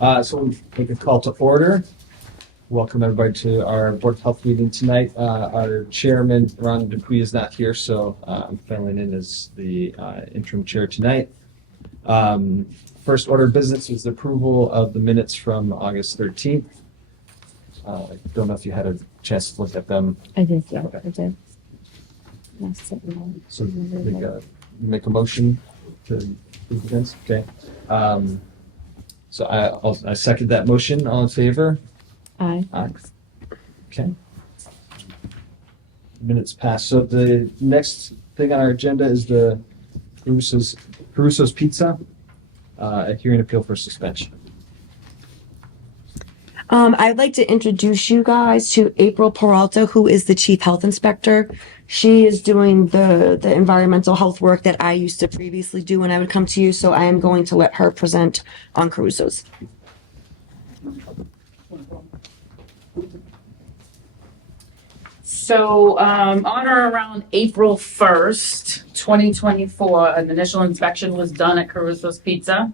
So we make a call to order. Welcome everybody to our Board of Health meeting tonight. Our chairman, Ron Dupuy, is not here, so I'm filling in as the interim chair tonight. First order of business is the approval of the minutes from August 13th. I don't know if you had a chance to look at them. I did, yeah, Okay. I did. So make a motion to approve the minutes? Okay. So I second that motion. All in favor? Aye. Aye. Okay. Minutes passed. So the next thing on our agenda is the Caruso's Pizza, a hearing appeal for suspension. I'd like to introduce you guys to April Peralta, who is the chief health inspector. She is doing the environmental health work that I used to previously do when I would come to you, so I am going to let her present on Caruso's. So on or around April 1st, 2024, an initial inspection was done at Caruso's Pizza,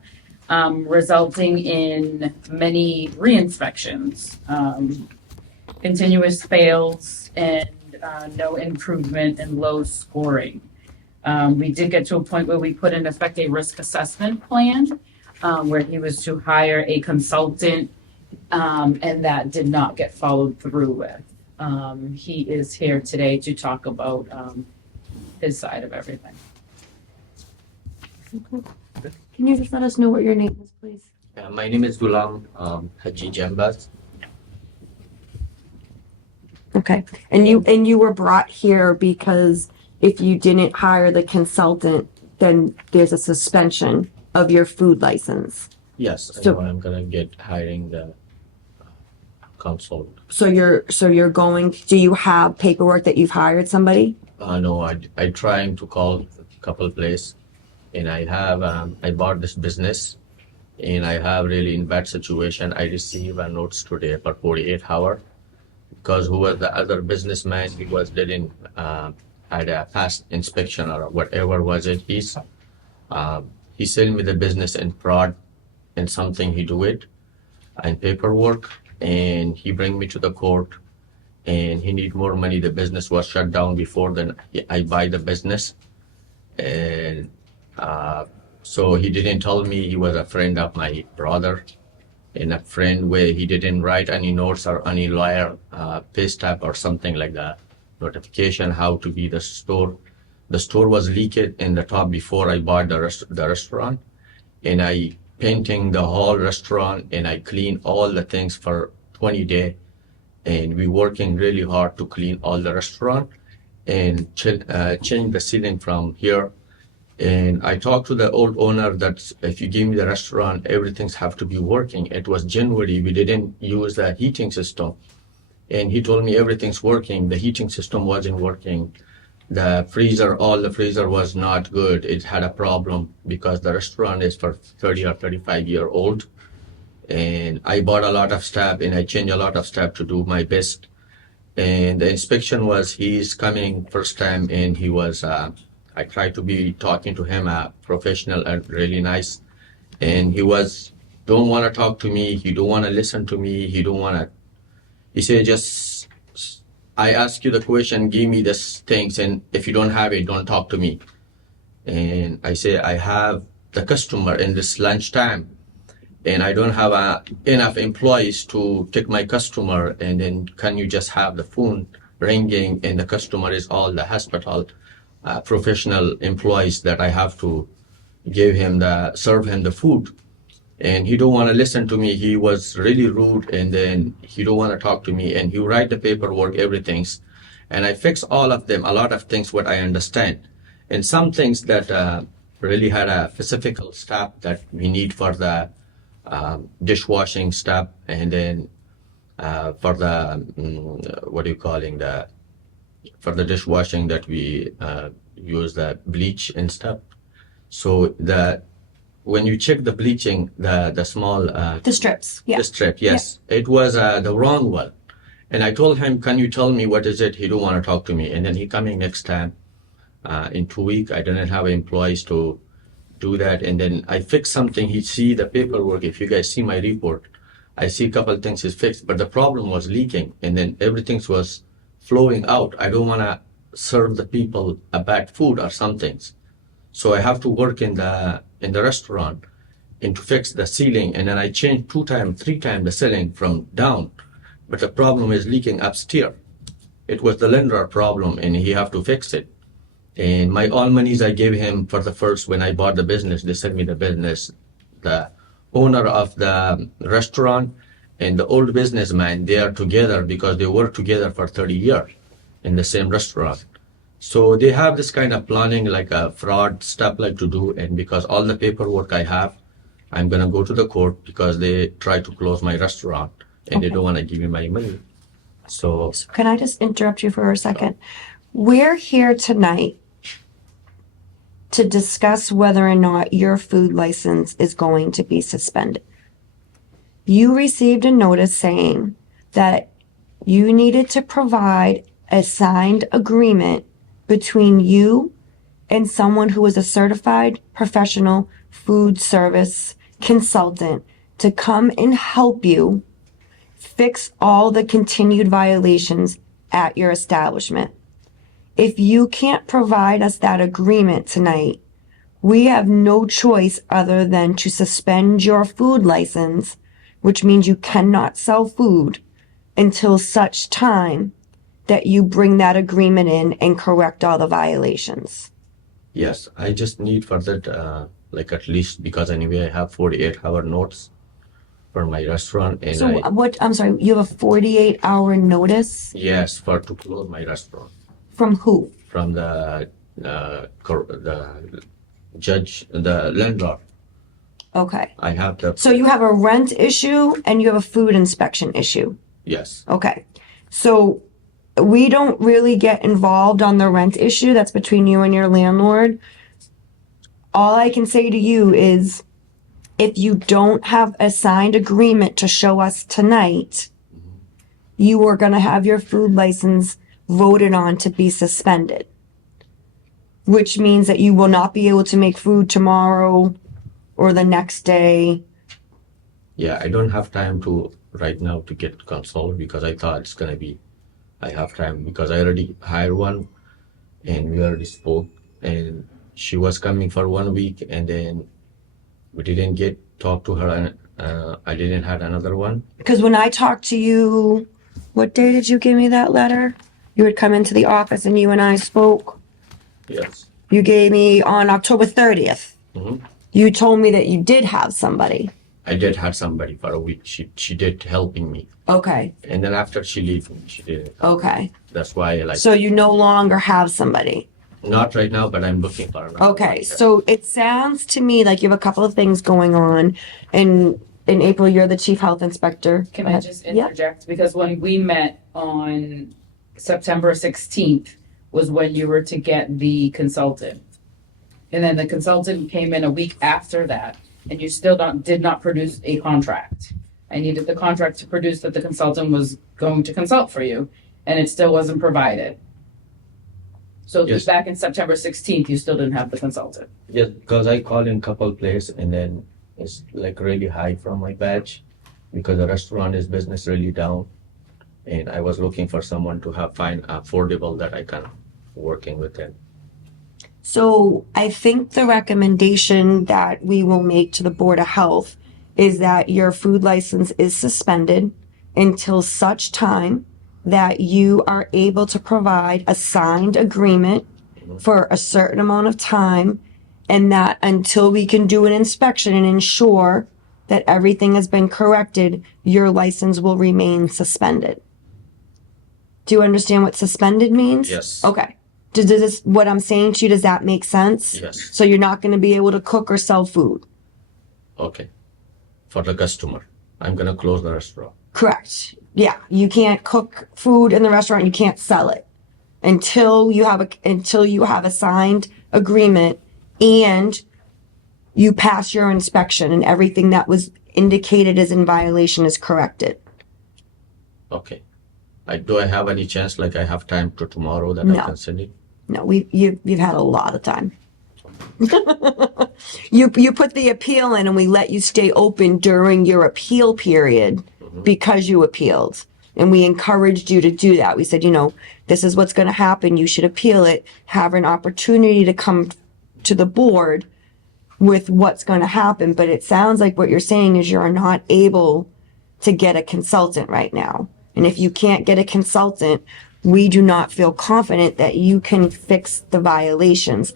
resulting in many re-inspections, continuous fails, and no improvement and low scoring. We did get to a point where we put in effect a risk assessment plan, where he was to hire a consultant, and that did not get followed through with. He is here today to talk about his side of everything. Can you just let us know what your name is, please? My name is Gulam Haji Jambas. Okay, and you were brought here because if you didn't hire the consultant, then there's a suspension of your food license. Yes, I So- know I'm gonna get hiring the consultant. So you're going, do you have paperwork that you've hired somebody? No, I trying to call a couple place, and I have I bought this business, and I have really in bad situation. I receive a notice today for 48 hour, because who was the other businessman? He didn't had a past inspection or whatever was it. He sell me the business in fraud, and something he do it, and paperwork. And he bring me to the court, and he need more money. The business was shut down before then I buy the business, and so he didn't tell me. He was a friend of my brother, and a friend where he didn't write any notes or any lawyer pay stub or something like that. Notification how to be the store. The store was leaked in the top before I bought the restaurant, and I painting the whole restaurant, and I clean all the things for 20 days, and we working really hard to clean all the restaurant and change the ceiling from here. And I talked to the old owner that if you give me the restaurant, everything's have to be working. It was January, we didn't use the heating system, and he told me everything's working. The heating system wasn't working. The freezer, all the freezer was not good. It had a problem because the restaurant is for 30 or 35 year old. And I bought a lot of stuff, and I changed a lot of stuff to do my best. And the inspection was, he's coming first time, and he was, I tried to be talking to him, professional and really nice. And he don't want to talk to me. He don't want to listen to me. He said, I ask you the question, give me these things, and if you don't have it, don't talk to me. And I say, I have the customer in this lunchtime, and I don't have enough employees to take my customer, and then can you just have the phone ringing, and the customer is all the hospital professional employees that I have to serve him the food. And he don't want to listen to me. He was really rude, and then he don't want to talk to me, and he write the paperwork, everything's, and I fix all of them, a lot of things what I understand, and some things that really had a physical stuff that we need for the dishwashing stuff, and then for the for the dishwashing that we use the bleach and stuff. So when you check the bleaching, the small The strips, yeah. the strip, yes, it was the wrong one. And I told him, can you tell me what is it? He don't want to talk to me. And then he coming next time in 2 weeks. I didn't have employees to do that, and then I fix something. He see the paperwork. If you guys see my report, I see a couple of things is fixed, but the problem was leaking, and then everything was flowing out. I don't want to serve the people a bad food or some things, so I have to work in the restaurant and to fix the ceiling, and then I changed 3 times the ceiling from down, but the problem is leaking upstairs. It was the lender problem, and he have to fix it. And my all monies I gave him for the first, when I bought the business, they sent me the business. The owner of the restaurant and the old businessman, they are together because they worked together for 30 years in the same restaurant. So they have this kind of planning, like a fraud stuff like to do. And because all the paperwork I have, I'm going to go to the court because they try to close my restaurant and they don't want to give me my money. So Can I just interrupt you for a second? We're here tonight to discuss whether or not your food license is going to be suspended. You received a notice saying that you needed to provide a signed agreement between you and someone who is a certified professional food service consultant to come and help you fix all the continued violations at your establishment. If you can't provide us that agreement tonight, we have no choice other than to suspend your food license, which means you cannot sell food until such time that you bring that agreement in and correct all the violations. yes, I just need for that, like at least, because anyway I have 48-hour notes for my restaurant, and So I'm sorry, you have a 48-hour notice yes, for to close my restaurant from who? from the judge, the landlord. Okay. I have the So you have a rent issue and you have a food inspection issue. yes, Okay. So we don't really get involved on the rent issue. That's between you and your landlord. All I can say to you is if you don't have a signed agreement to show us tonight, you are going to have your food license voted on to be suspended, which means that you will not be able to make food tomorrow or the next day. yeah. I don't have time to right now to get consult because I thought it's gonna be. I have time because I already hired one, and we already spoke, and she was coming for 1 week, and then we didn't get talk to her, and I didn't have another one. Because when I talked to you, what day did you give me that letter? You had come into the office and you and I spoke. Yes. You gave me on October 30th. Mhm. You told me that you did have somebody. I did have somebody for a week. She did helping me, Okay. and then after she left me, she didn't. Okay. That's why I like So you no longer have somebody. not right now, but I'm looking for another. Okay. one. So it sounds to me like you have a couple of things going on. In April, you're the chief health inspector. Can Go I ahead. just Yeah. interject? Because when we met on September 16th was when you were to get the consultant. And then the consultant came in a week after that, and you still did not produce a contract. I needed the contract to produce that the consultant was going to consult for you, and it still wasn't provided. So Yes. back in September 16th, you still didn't have the consultant. Yes, because I called in couple place, and then it's like really high from my badge because the restaurant is business really down, and I was looking for someone to find affordable that I can working with them. So I think the recommendation that we will make to the Board of Health is that your food license is suspended until such time that you are able to provide a signed agreement for a certain amount of time, and that until we can do an inspection and ensure that everything has been corrected, your license will remain suspended. Do you understand what suspended means? Yes. Okay. Does this, what I'm saying to you, does that make sense? Yes. So you're not going to be able to cook or sell food? Okay. For the customer, I'm gonna close the restaurant. Correct. Yeah. You can't cook food in the restaurant. You can't sell it until you have a signed agreement and you pass your inspection and everything that was indicated as in violation is corrected. Okay. Do I have any chance? Like I have time to tomorrow that No. I can send it? No, you've had a lot of time. You put the appeal in and we let you stay open during your appeal period because you appealed. And we encouraged you to do that. We said, this is what's going to happen. You should appeal it, have an opportunity to come to the board with what's going to happen. But it sounds like what you're saying is you're not able to get a consultant right now. And if you can't get a consultant, we do not feel confident that you can fix the violations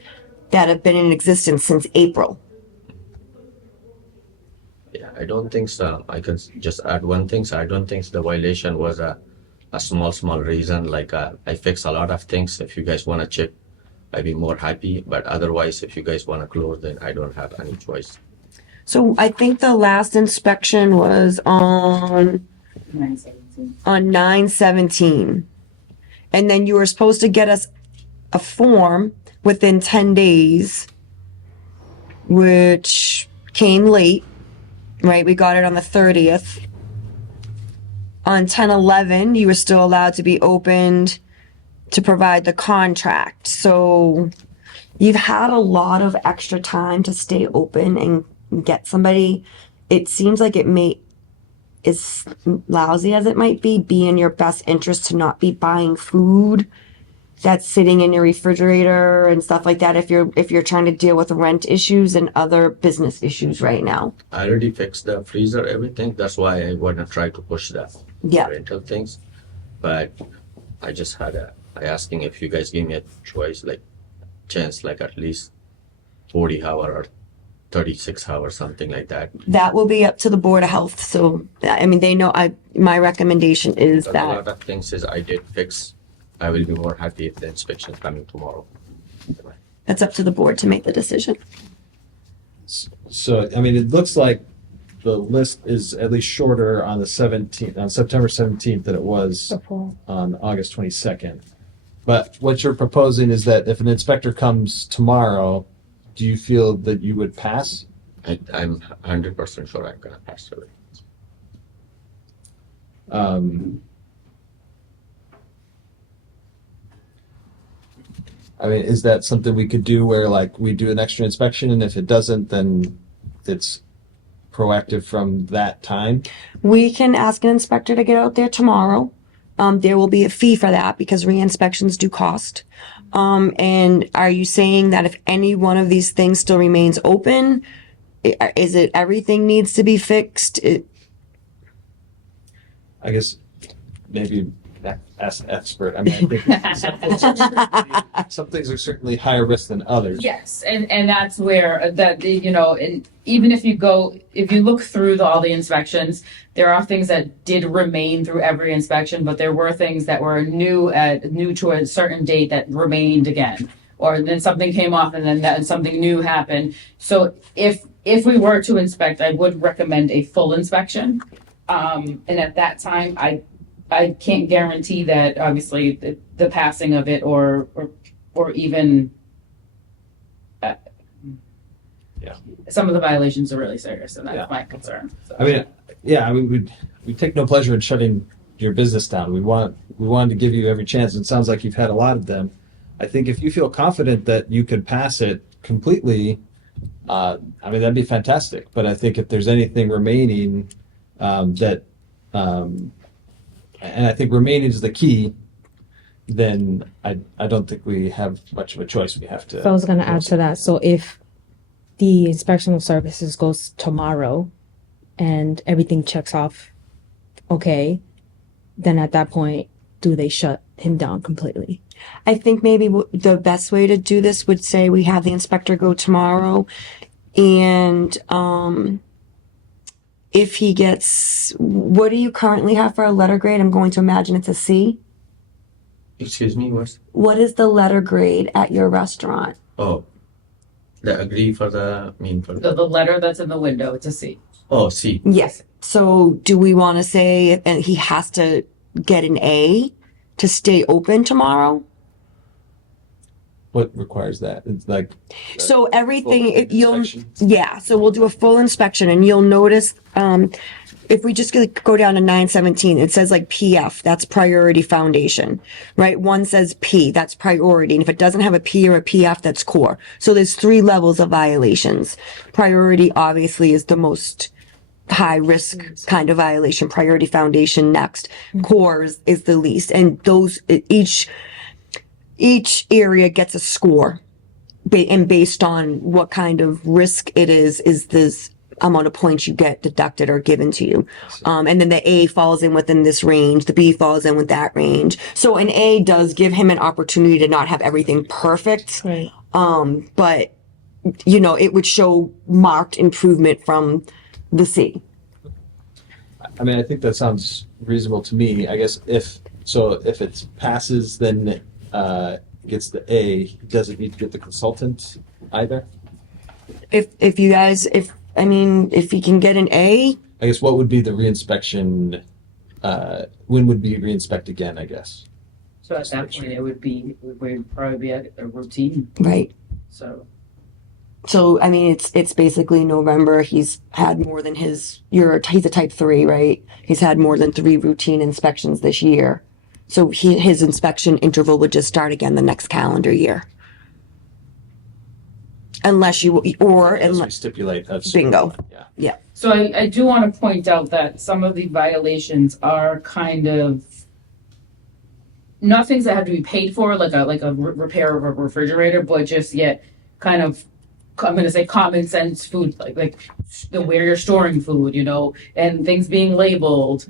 that have been in existence since April. Yeah, I don't think so. I can just add one thing. So I don't think the violation was a small reason. Like I fix a lot of things. If you guys want to check, I'd be more happy. But otherwise, if you guys want to close, then I don't have any choice. So I think the last inspection was on 9/17. And then you were supposed to get us a form within 10 days, which came late, right? We got it on the 30th. On 10/11, you were still allowed to be opened to provide the contract. So you've had a lot of extra time to stay open and get somebody. It seems like as lousy as it might be in your best interest to not be buying food that's sitting in your refrigerator and stuff like that if you're trying to deal with rent issues and other business issues right now. I already fixed the freezer, everything. That's why I want to try to push the rental things. But I just I asking if you guys give me a choice, like chance, like at least 40 hour or 36 hours, something like that. That will be up to the Board of Health. So, I mean, they know my recommendation is But that. a lot of things is I did fix. I will be more happy if the inspection coming tomorrow. That's up to the board to make the decision. So, I mean, it looks like the list is at least shorter on September 17th than it was on August 22nd. But what you're proposing is that if an inspector comes tomorrow, do you feel that you would pass? I'm 100% sure I'm gonna pass away. I mean, is that something we could do where like we do an extra inspection and if it doesn't, then it's proactive from that time? We can ask an inspector to get out there tomorrow. There will be a fee for that because re-inspections do cost. And are you saying that if any one of these things still remains open, is it everything needs to be fixed? I guess maybe ask an expert. I mean, I think some things are certainly higher risk than others. Yes, and that's where and even if you look through all the inspections, there are things that did remain through every inspection, but there were things that were new to a certain date that remained again, or then something came off and then something new happened. So if we were to inspect, I would recommend a full inspection, and at that time, I can't guarantee that obviously the passing of it or even some of the violations are really serious, and that's my concern. So. I mean, we take no pleasure in shutting your business down. We wanted to give you every chance. It sounds like you've had a lot of them. I think if you feel confident that you could pass it completely, I mean, that'd be fantastic. But I think if there's anything remaining and I think remaining is the key, then I don't think we have much of a choice. We have to. So I was going to add to that. So if the inspection of services goes tomorrow and everything checks off okay, then at that point, do they shut him down completely? I think maybe the best way to do this would say we have the inspector go tomorrow and if he gets, what do you currently have for a letter grade? I'm going to imagine it's a C. Excuse me, what is the letter grade at your restaurant? Oh, the agree for the The letter that's in the window, it's a C. Oh, C. Yes. So do we want to say and he has to get an A to stay open tomorrow? What requires that? It's like So everything full you'll inspection? so we'll do a full inspection and you'll notice if we just go down to 917, it says like PF, that's priority foundation, right? One says P, that's priority. And if it doesn't have a P or a PF, that's core. So there's 3 levels of violations. Priority obviously is the most high risk kind of violation. Priority foundation next. Core is the least. And those, each area gets a score. And based on what kind of risk it is this amount of points you get deducted or given to you. And then the A falls in within this range, the B falls in with that range. So an A does give him an opportunity to not have everything perfect. Right. But, you know, it would show marked improvement from the C. I mean, I think that sounds reasonable to me. I guess if it passes, then gets the A, he doesn't need to get the consultant either. If he can get an A, I guess what would be the reinspection? When would be reinspect again? I guess. So at that point, it would probably be a routine. right? So I mean, it's basically November. He's had more than he's a type 3, right? He's had more than 3 routine inspections this year. So his inspection interval would just start again the next calendar year. Unless we stipulate that's bingo. Yeah. So I do want to point out that some of the violations are kind of not things that have to be paid for, like a repair of a refrigerator, but just yet kind of, I'm going to say common sense food, like the where you're storing food, you know, and things being labeled.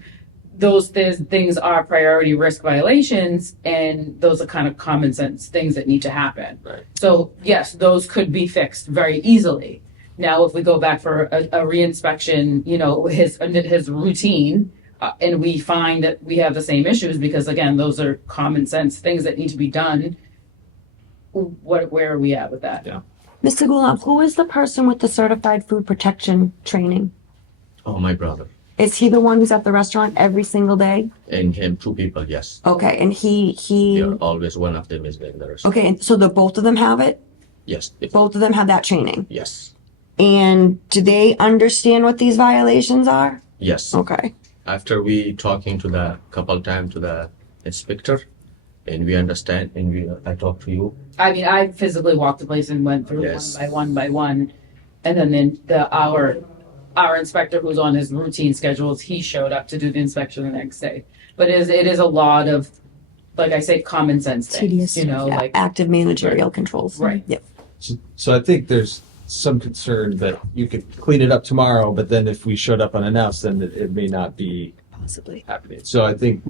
Those things are priority risk violations, and those are kind of common sense things that need to happen. Right. So yes, those could be fixed very easily. Now, if we go back for a reinspection, you know, his routine, and we find that we have the same issues because again, those are common sense things that need to be done. Where are we at with that? Yeah. Mr. Gulam, who is the person with the certified food protection training? Oh, my brother. Is he the one who's at the restaurant every single day? And him, 2 people, yes. Okay, and he. They're always one of them is in the restaurant. Okay, and so both of them have it? Yes. Both of them have that training? Yes. And do they understand what these violations are? Yes. Okay. After we talking to the couple times to the inspector, and we understand, and I talk to you. I mean, I physically walked the place and went through Yes. one by one, and then our inspector, who's on his routine schedules, he showed up to do the inspection the next day. But it is a lot of, like I say, common sense things. Tedious. You know, Yeah, like active managerial controls. Right. Yep. So I think there's some concern that you could clean it up tomorrow, but then if we showed up unannounced, then it may not be Possibly. happening. So I think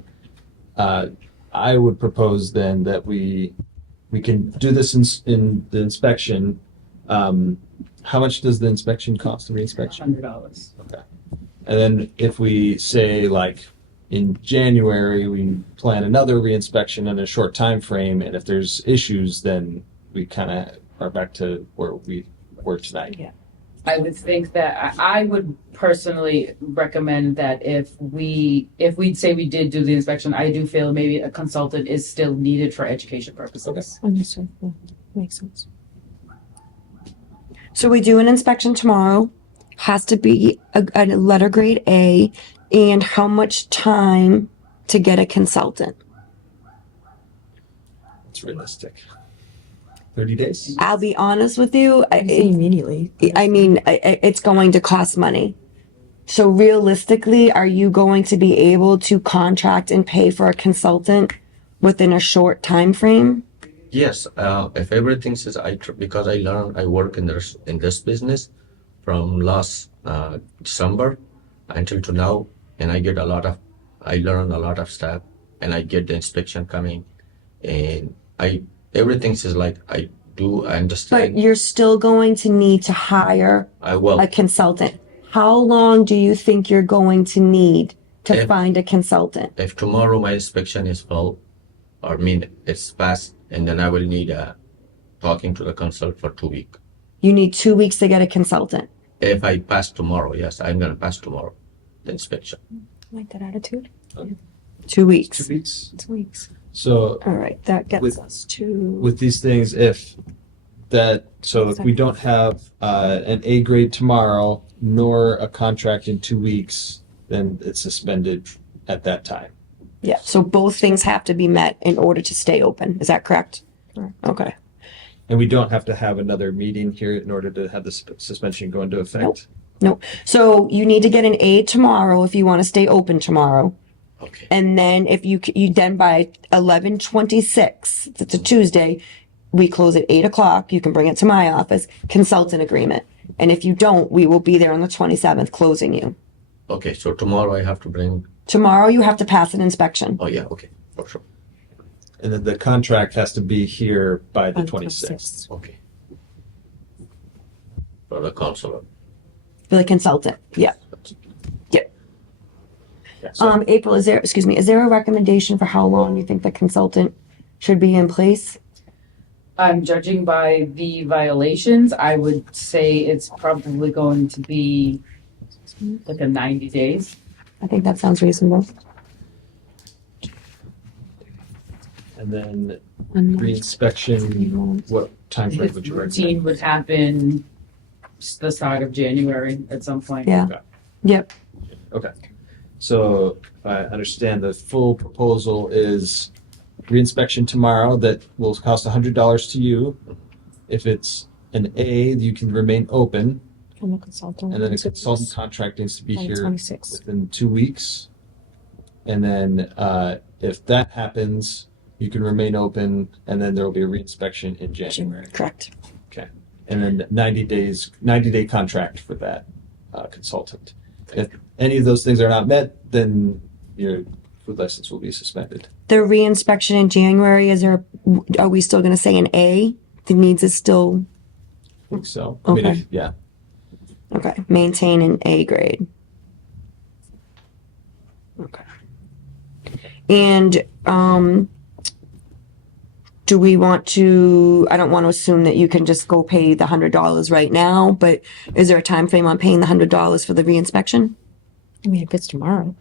I would propose then that we can do this in the inspection. How much does the inspection cost, the reinspection? $100. Okay. And then if we say like in January, we plan another reinspection in a short time frame, and if there's issues, then we kind of are back to where we were tonight. Yeah. I would think that I would personally recommend that if we'd say we did do the inspection, I do feel maybe a consultant is still needed for education purposes. Understood. Yeah, makes sense. So we do an inspection tomorrow. Has to be a letter grade A. And how much time to get a consultant? It's realistic. 30 days? I'll be honest with you. Immediately. I mean, it's going to cost money. So realistically, are you going to be able to contract and pay for a consultant within a short time frame? Yes, if everything says because I work in this business from last December until to now, and I learn a lot of stuff, and I get the inspection coming, and everything says like I understand. But you're still going to need to hire I will. a consultant. How long do you think you're going to need to find a consultant? If tomorrow my inspection is full, or it's passed, and then I will need talking to the consult for 2 weeks. You need 2 weeks to get a consultant. If I pass tomorrow, yes, I'm gonna pass tomorrow the inspection. I like that attitude. 2 weeks. 2 weeks. 2 weeks. So All right, that gets With- us to. with these things, if we don't have an A grade tomorrow, nor a contract in 2 weeks, then it's suspended at that time. Yeah, so both things have to be met in order to stay open. Is that correct? Correct. Okay. And we don't have to have another meeting here in order to have the suspension go into effect? No. So you need to get an aid tomorrow if you want to stay open tomorrow. Okay. And then if you then by 11/26, it's a Tuesday, we close at 8 o'clock. You can bring it to my office, consultant agreement. And if you don't, we will be there on the 27th closing you. Okay, so tomorrow I have to bring, Tomorrow you have to pass an inspection. oh yeah, okay, for sure. And then the contract has to be here by the On 26th. Okay. For the counselor. For the consultant. Yeah. Yeah, so April, is there a recommendation for how long you think the consultant should be in place? Judging by the violations, I would say it's probably going to be like a 90 days. I think that sounds reasonable. and then re-inspection, what time frame would you Routine recommend? would happen the start of January at some point. Yeah. Okay. Yep. Okay. So if I understand, the full proposal is re-inspection tomorrow that will cost $100 to you. If it's an A, you can remain open, I'm a consultant. and then a consultant contract needs to be On the here 26th. within 2 weeks. And then if that happens, you can remain open, and then there will be a re-inspection in January. Correct. And then 90-day contract for that consultant. If any of those things are not met, then your food license will be suspended. The re-inspection in January, are we still going to say an A? The needs is still, I think so. I mean, Okay. yeah. okay, maintain an A grade. Okay. And, do we want to, I don't want to assume that you can just go pay the $100 right now, but is there a time frame on paying the $100 for the re-inspection? I mean, if it's tomorrow,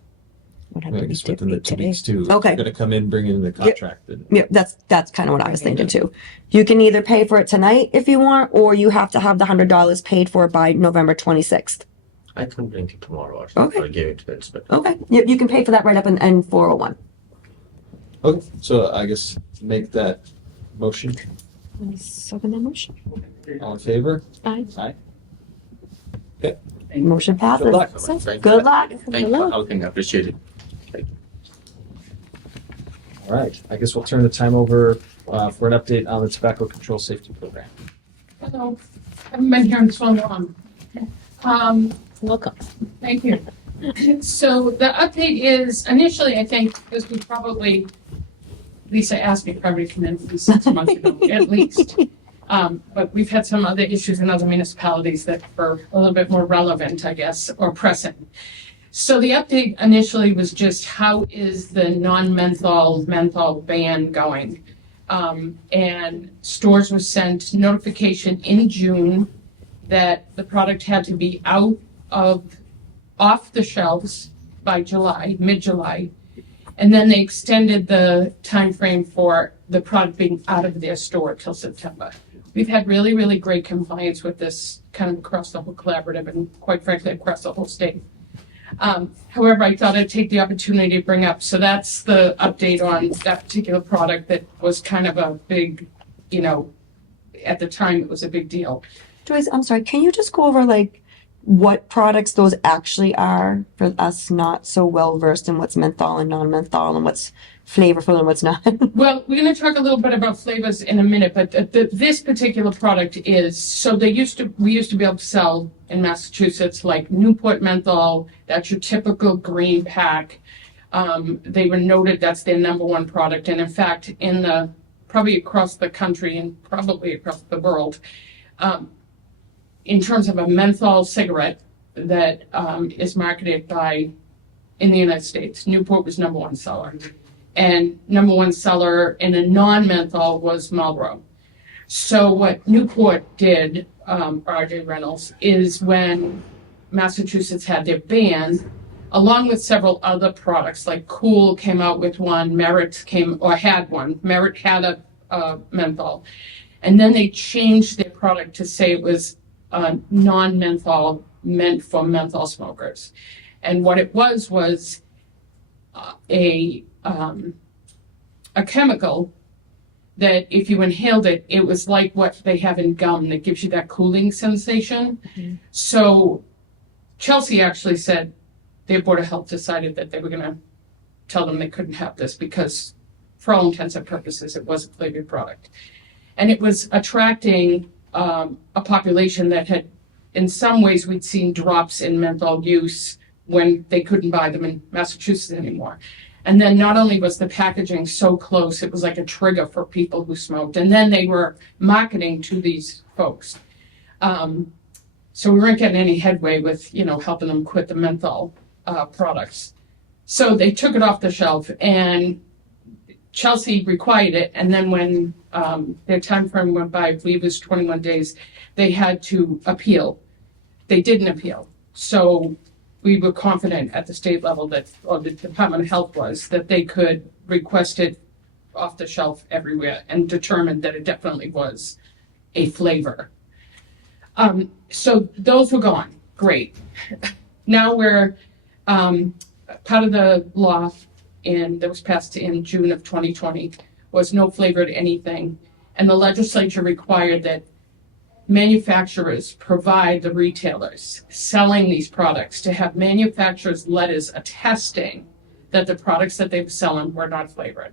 would have I to be guess within the 2 today. weeks too. Okay. Going to come in, bring in the contract. and- Yeah, that's kind of what I was thinking too. You can either pay for it tonight if you want, or you have to have the $100 paid for by November 26th. I can bring it tomorrow or Okay. I'll give it to the inspector. Okay, you can pay for that right up in 401. Okay, so I guess make that motion. I second that motion. All in favor? Aye. Aye. Motion passes. Good luck. Thank you. Good luck. Thank you for helping. I appreciate it. Thank you. All right, I guess we'll turn the time over for an update on the tobacco control safety program. Hello, haven't been here in so long. Welcome. Thank you. So the update is, initially, I think this was probably, Lisa asked me probably to come in at least 6 months ago, at least. But we've had some other issues in other municipalities that were a little bit more relevant, I guess, or pressing. So the update initially was just how is the menthol ban going? And stores was sent notification in June that the product had to be off the shelves by July, mid-July. And then they extended the time frame for the product being out of their store till September. We've had really, really great compliance with this kind of across the whole collaborative and quite frankly, across the whole state. However, I thought I'd take the opportunity to bring up, so that's the update on that particular product that was kind of a big, at the time it was a big deal. Joyce, I'm sorry, can you just go over like what products those actually are for us not so well versed in what's menthol and non-menthol and what's flavorful and what's not? Well, we're going to talk a little bit about flavors in a minute, but this particular product is, so we used to be able to sell in Massachusetts like Newport menthol, that's your typical green pack. They were noted that's their number one product. And in fact, probably across the country and probably across the world, in terms of a menthol cigarette that is marketed in the United States, Newport was number one seller. And number one seller in a non-menthol was Marlboro. So what Newport did, R.J. Reynolds, is when Massachusetts had their ban, along with several other products, like Kool came out with one, Merit had one. Merit had a menthol. And then they changed their product to say it was non-menthol, meant for menthol smokers. And what it was a chemical that if you inhaled it, it was like what they have in gum that gives you that cooling sensation. Mm-hmm. So Chelsea actually said their Board of Health decided that they were going to tell them they couldn't have this because for all intents and purposes, it was a flavored product. And it was attracting a population that had, in some ways, we'd seen drops in menthol use when they couldn't buy them in Massachusetts anymore. And then not only was the packaging so close, it was like a trigger for people who smoked. And then they were marketing to these folks. So we weren't getting any headway with, helping them quit the menthol products. So they took it off the shelf, and Chelsea required it. And then when their time frame went by, I believe it was 21 days, they had to appeal. They didn't appeal. So we were confident at the state level or the Department of Health was, that they could request it off the shelf everywhere and determine that it definitely was a flavor. So those were gone. Great. Now we're part of the law that was passed in June of 2020 was no flavored anything. And the legislature required that manufacturers provide the retailers selling these products to have manufacturers' letters attesting that the products that they were selling were not flavored.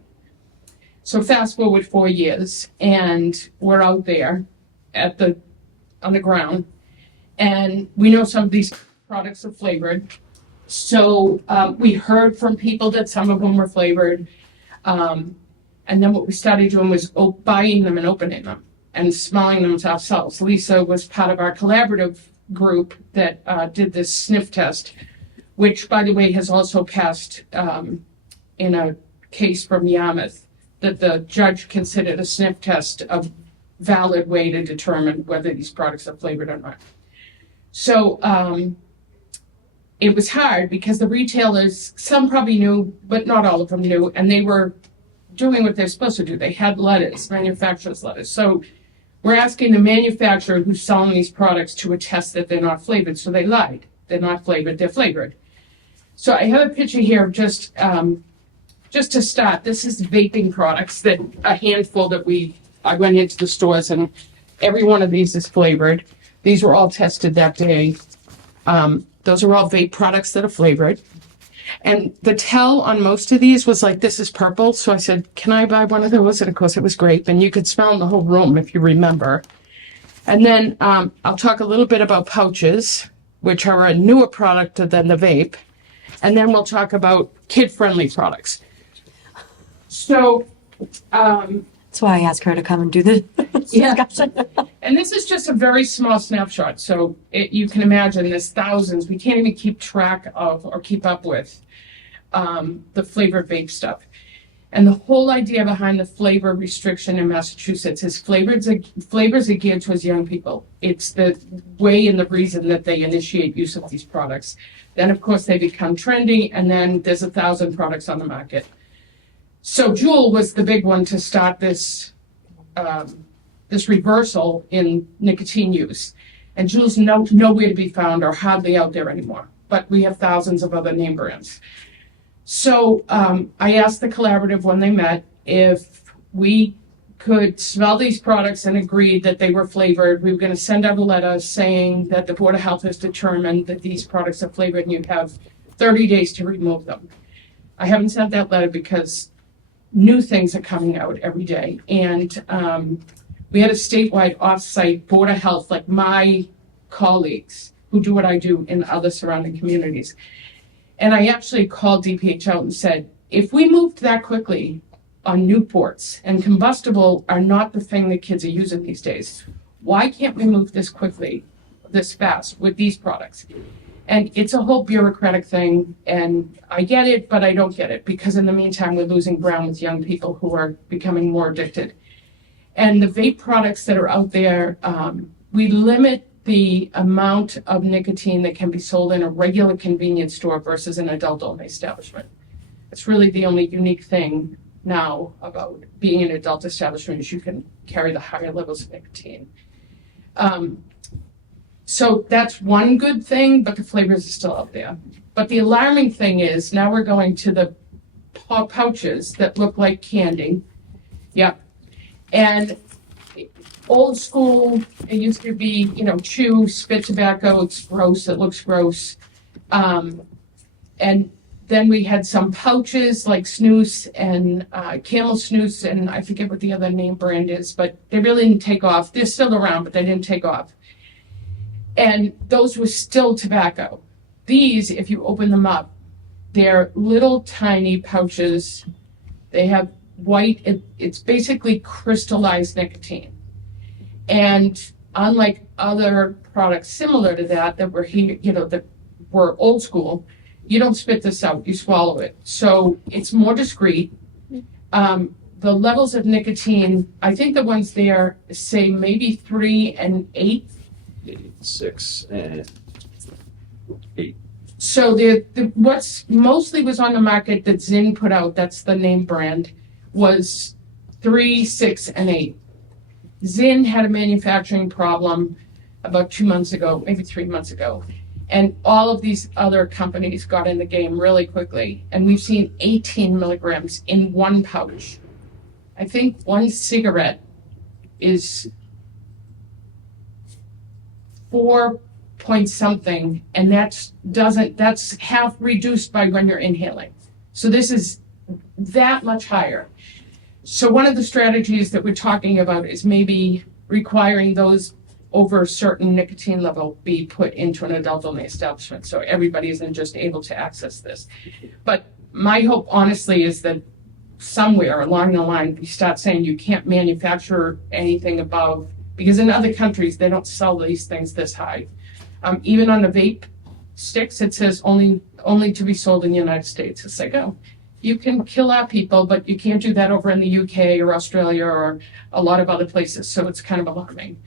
So fast forward 4 years, and we're out there on the ground, and we know some of these products are flavored. So we heard from people that some of them were flavored, and then what we started doing was buying them and opening them and smelling them ourselves. Lisa was part of our collaborative group that did this sniff test, which, by the way, has also passed in a case from Yarmouth that the judge considered a sniff test a valid way to determine whether these products are flavored or not. So it was hard because the retailers, some probably knew, but not all of them knew, and they were doing what they're supposed to do. They had letters, manufacturer's letters. So we're asking the manufacturer who's selling these products to attest that they're not flavored. So they lied. They're not flavored, they're flavored. So I have a picture here of just to start. This is vaping products, that a handful that I went into the stores, and every one of these is flavored. These were all tested that day. Those are all vape products that are flavored. And the tell on most of these was like, this is purple. So I said, can I buy one of those? And of course it was grape, and you could smell in the whole room if you remember. And then I'll talk a little bit about pouches, which are a newer product than the vape. And then we'll talk about kid-friendly products. So, That's why I asked her to come and do the discussion. And this is just a very small snapshot. So you can imagine there's thousands. We can't even keep track of or keep up with the flavored vape stuff. And the whole idea behind the flavor restriction in Massachusetts is flavors are geared towards young people. It's the way and the reason that they initiate use of these products. Then, of course, they become trendy, and then there's 1,000 products on the market. So Juul was the big one to start this reversal in nicotine use. And Juul's nowhere to be found or hardly out there anymore. But we have thousands of other name brands. So I asked the collaborative when they met if we could smell these products and agreed that they were flavored. We were going to send out a letter saying that the Board of Health has determined that these products are flavored and you have 30 days to remove them. I haven't sent that letter because new things are coming out every day. And we had a statewide off-site Board of Health, like my colleagues who do what I do in other surrounding communities. And I actually called DPH out and said, if we moved that quickly on Newports, and combustible are not the thing that kids are using these days, why can't we move this quickly, this fast with these products? And it's a whole bureaucratic thing, and I get it, but I don't get it, because in the meantime, we're losing ground with young people who are becoming more addicted. And the vape products that are out there, we limit the amount of nicotine that can be sold in a regular convenience store versus an adult-only establishment. It's really the only unique thing now about being an adult establishment is you can carry the higher levels of nicotine. So that's one good thing, but the flavors are still out there. But the alarming thing is now we're going to the pouches that look like candy. Yep. And old school, it used to be, chew, spit tobacco. It's gross. It looks gross. And then we had some pouches like Snooze and Camel Snooze, and I forget what the other name brand is, but they really didn't take off. They're still around, but they didn't take off. And those were still tobacco. These, if you open them up, they're little tiny pouches. They have white, it's basically crystallized nicotine. And unlike other products similar to that were here, that were old school, you don't spit this out, you swallow it. So it's more discreet. The levels of nicotine, I think the ones there say maybe 3 and 8. 6 and 8. So what's mostly was on the market that Zyn put out, that's the name brand, was 3, 6, and 8. Zyn had a manufacturing problem about 2 months ago, maybe 3 months ago. And all of these other companies got in the game really quickly. And we've seen 18 milligrams in one pouch. I think one cigarette is 4 point something, and that's half reduced by when you're inhaling. So this is that much higher. So one of the strategies that we're talking about is maybe requiring those over a certain nicotine level be put into an adult-only establishment, so everybody isn't just able to access this. But my hope, honestly, is that somewhere along the line we start saying you can't manufacture anything above, because in other countries they don't sell these things this high. Even on the vape sticks, it says only to be sold in the United States. It's like, oh, you can kill our people, but you can't do that over in the UK or Australia or a lot of other places. So it's kind of alarming.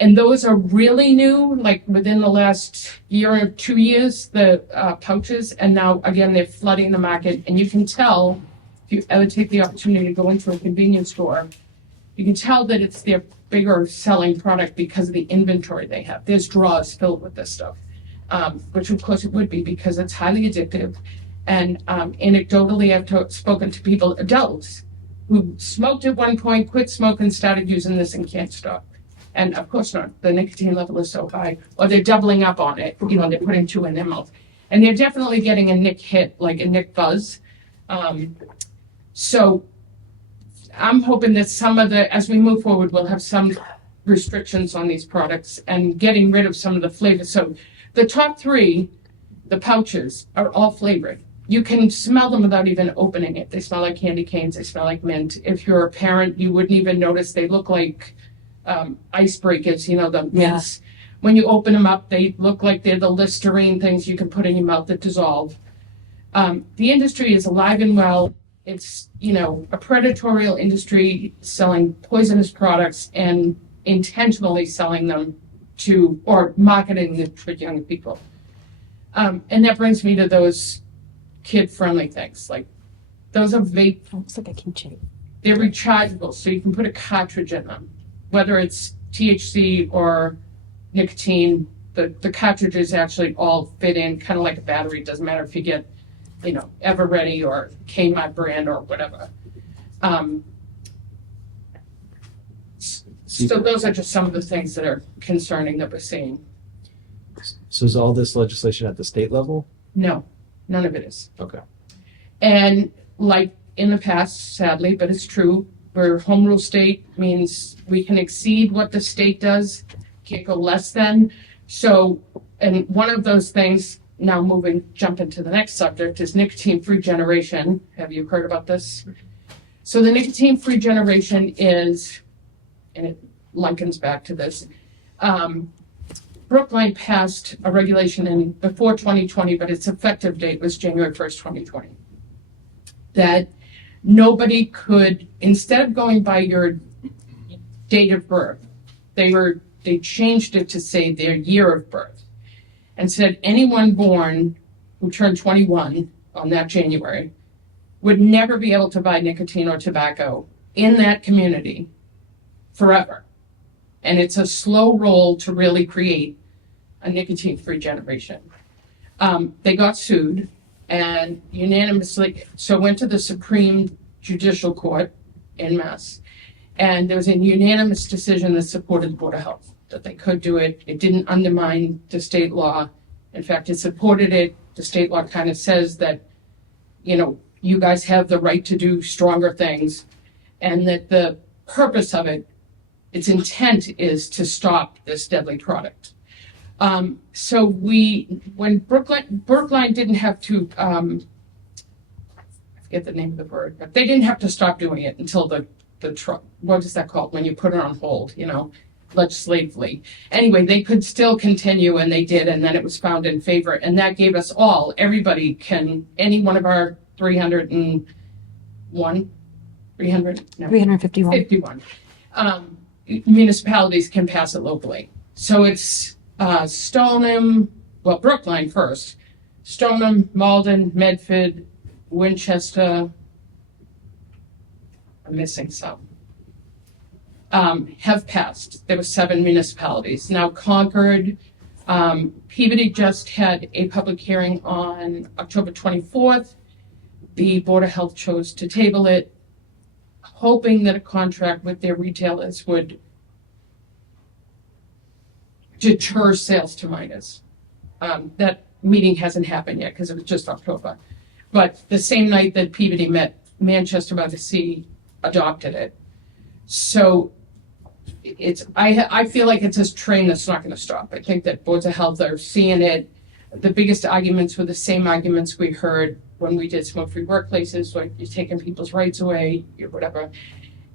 And those are really new, like within the last year or 2 years, the pouches. And now, again, they're flooding the market. And you can tell, if you ever take the opportunity to go into a convenience store, you can tell that it's their bigger selling product because of the inventory they have. There's drawers filled with this stuff, which of course it would be because it's highly addictive. And anecdotally, I've spoken to people, adults, who smoked at one point, quit smoking, started using this and can't stop. And of course not, the nicotine level is so high, or they're doubling up on it, they're putting 2 in their mouth. And they're definitely getting a nick hit, like a nick buzz. So I'm hoping that as we move forward, we'll have some restrictions on these products and getting rid of some of the flavors. So the top 3, the pouches, are all flavored. You can smell them without even opening it. They smell like candy canes. They smell like mint. If you're a parent, you wouldn't even notice. They look like icebreakers, the mints. When you open them up, they look like they're the Listerine things you can put in your mouth that dissolve. The industry is alive and well. It's, a predatorial industry selling poisonous products and intentionally selling them or marketing them to young people. And that brings me to those kid-friendly things. Like, those are vape. Looks like a keychain. They're rechargeable, so you can put a cartridge in them. Whether it's THC or nicotine, the cartridges actually all fit in, kind of like a battery. It doesn't matter if you get, Ever Ready or Kmart brand or whatever. So those are just some of the things that are concerning that we're seeing. So is all this legislation at the state level? No, none of it is. Okay. And like in the past, sadly, but it's true, where home rule state means we can exceed what the state does, can't go less than. So, and one of those things, now jumping to the next subject, is nicotine-free generation. Have you heard about this? So the nicotine-free generation is, and it likens back to this, Brookline passed a regulation before 2020, but its effective date was January 1st, 2020, that nobody could, instead of going by your date of birth, they changed it to say their year of birth and said anyone born who turned 21 on that January would never be able to buy nicotine or tobacco in that community forever. And it's a slow roll to really create a nicotine-free generation. They got sued and unanimously, so went to the Supreme Judicial Court in Mass. And there was a unanimous decision that supported the Board of Health, that they could do it. It didn't undermine the state law. In fact, it supported it. The state law kind of says that, you know, you guys have the right to do stronger things, and that the purpose of it, its intent is to stop this deadly product. So when Brookline didn't have to, I forget the name of the word, but they didn't have to stop doing it until the what is that called when you put it on hold, you know, legislatively. Anyway, they could still continue, and they did, and then it was found in favor, and that gave us all, everybody can, any one of our 351 municipalities can pass it locally. So it's Stoneham, well, Brookline first, Stoneham, Malden, Medford, Winchester, I'm missing some, have passed. There were 7 municipalities. Now Concord, Peabody just had a public hearing on October 24th. The Board of Health chose to table it, hoping that a contract with their retailers would deter sales to minors. That meeting hasn't happened yet because it was just October. But the same night that Peabody met, Manchester by the Sea adopted it. So I feel like it's a train that's not going to stop. I think that boards of health are seeing it. The biggest arguments were the same arguments we heard when we did smoke-free workplaces, like you're taking people's rights away, or whatever.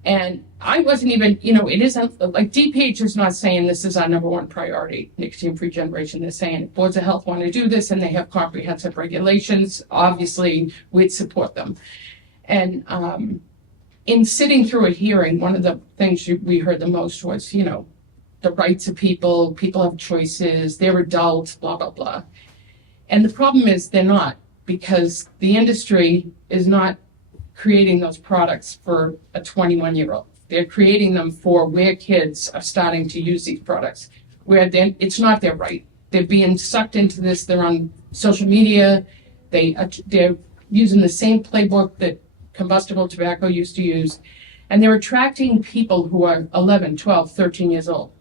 And I wasn't even, you know, it isn't, like DPH is not saying this is our #1 priority, nicotine-free generation. They're saying boards of health want to do this and they have comprehensive regulations. Obviously, we'd support them. And in sitting through a hearing, one of the things we heard the most was, you know, the rights of people have choices, they're adults, blah, blah, blah. And the problem is they're not, because the industry is not creating those products for a 21-year-old. They're creating them for where kids are starting to use these products, where it's not their right. They're being sucked into this. They're on social media. They're using the same playbook that combustible tobacco used to use. And they're attracting people who are 11, 12, 13 years old.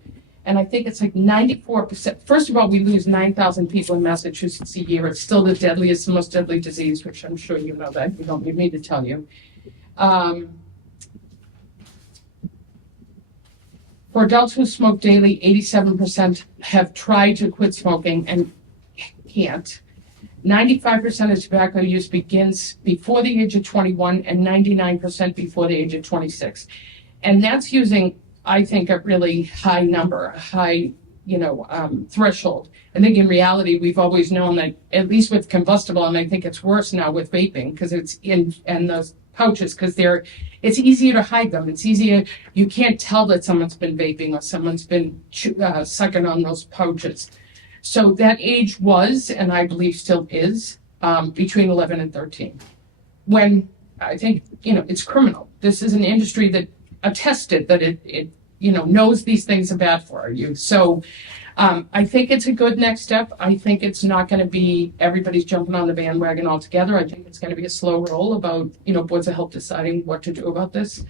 And I think it's like 94%. First of all, we lose 9,000 people in Massachusetts a year. It's still the deadliest, most deadly disease, which I'm sure you know that. You don't need me to tell you. For adults who smoke daily, 87% have tried to quit smoking and can't. 95% of tobacco use begins before the age of 21 and 99% before the age of 26. And that's using, I think, a really high number, a high, threshold. I think in reality, we've always known that, at least with combustible, and I think it's worse now with vaping, because it's in those pouches, because it's easier to hide them. It's easier, you can't tell that someone's been vaping or someone's been sucking on those pouches. So that age was, and I believe still is, between 11 and 13. When I think, it's criminal. This is an industry that attested that it knows these things are bad for you. So I think it's a good next step. I think it's not going to be everybody's jumping on the bandwagon altogether. I think it's going to be a slow roll about, boards of health deciding what to do about this.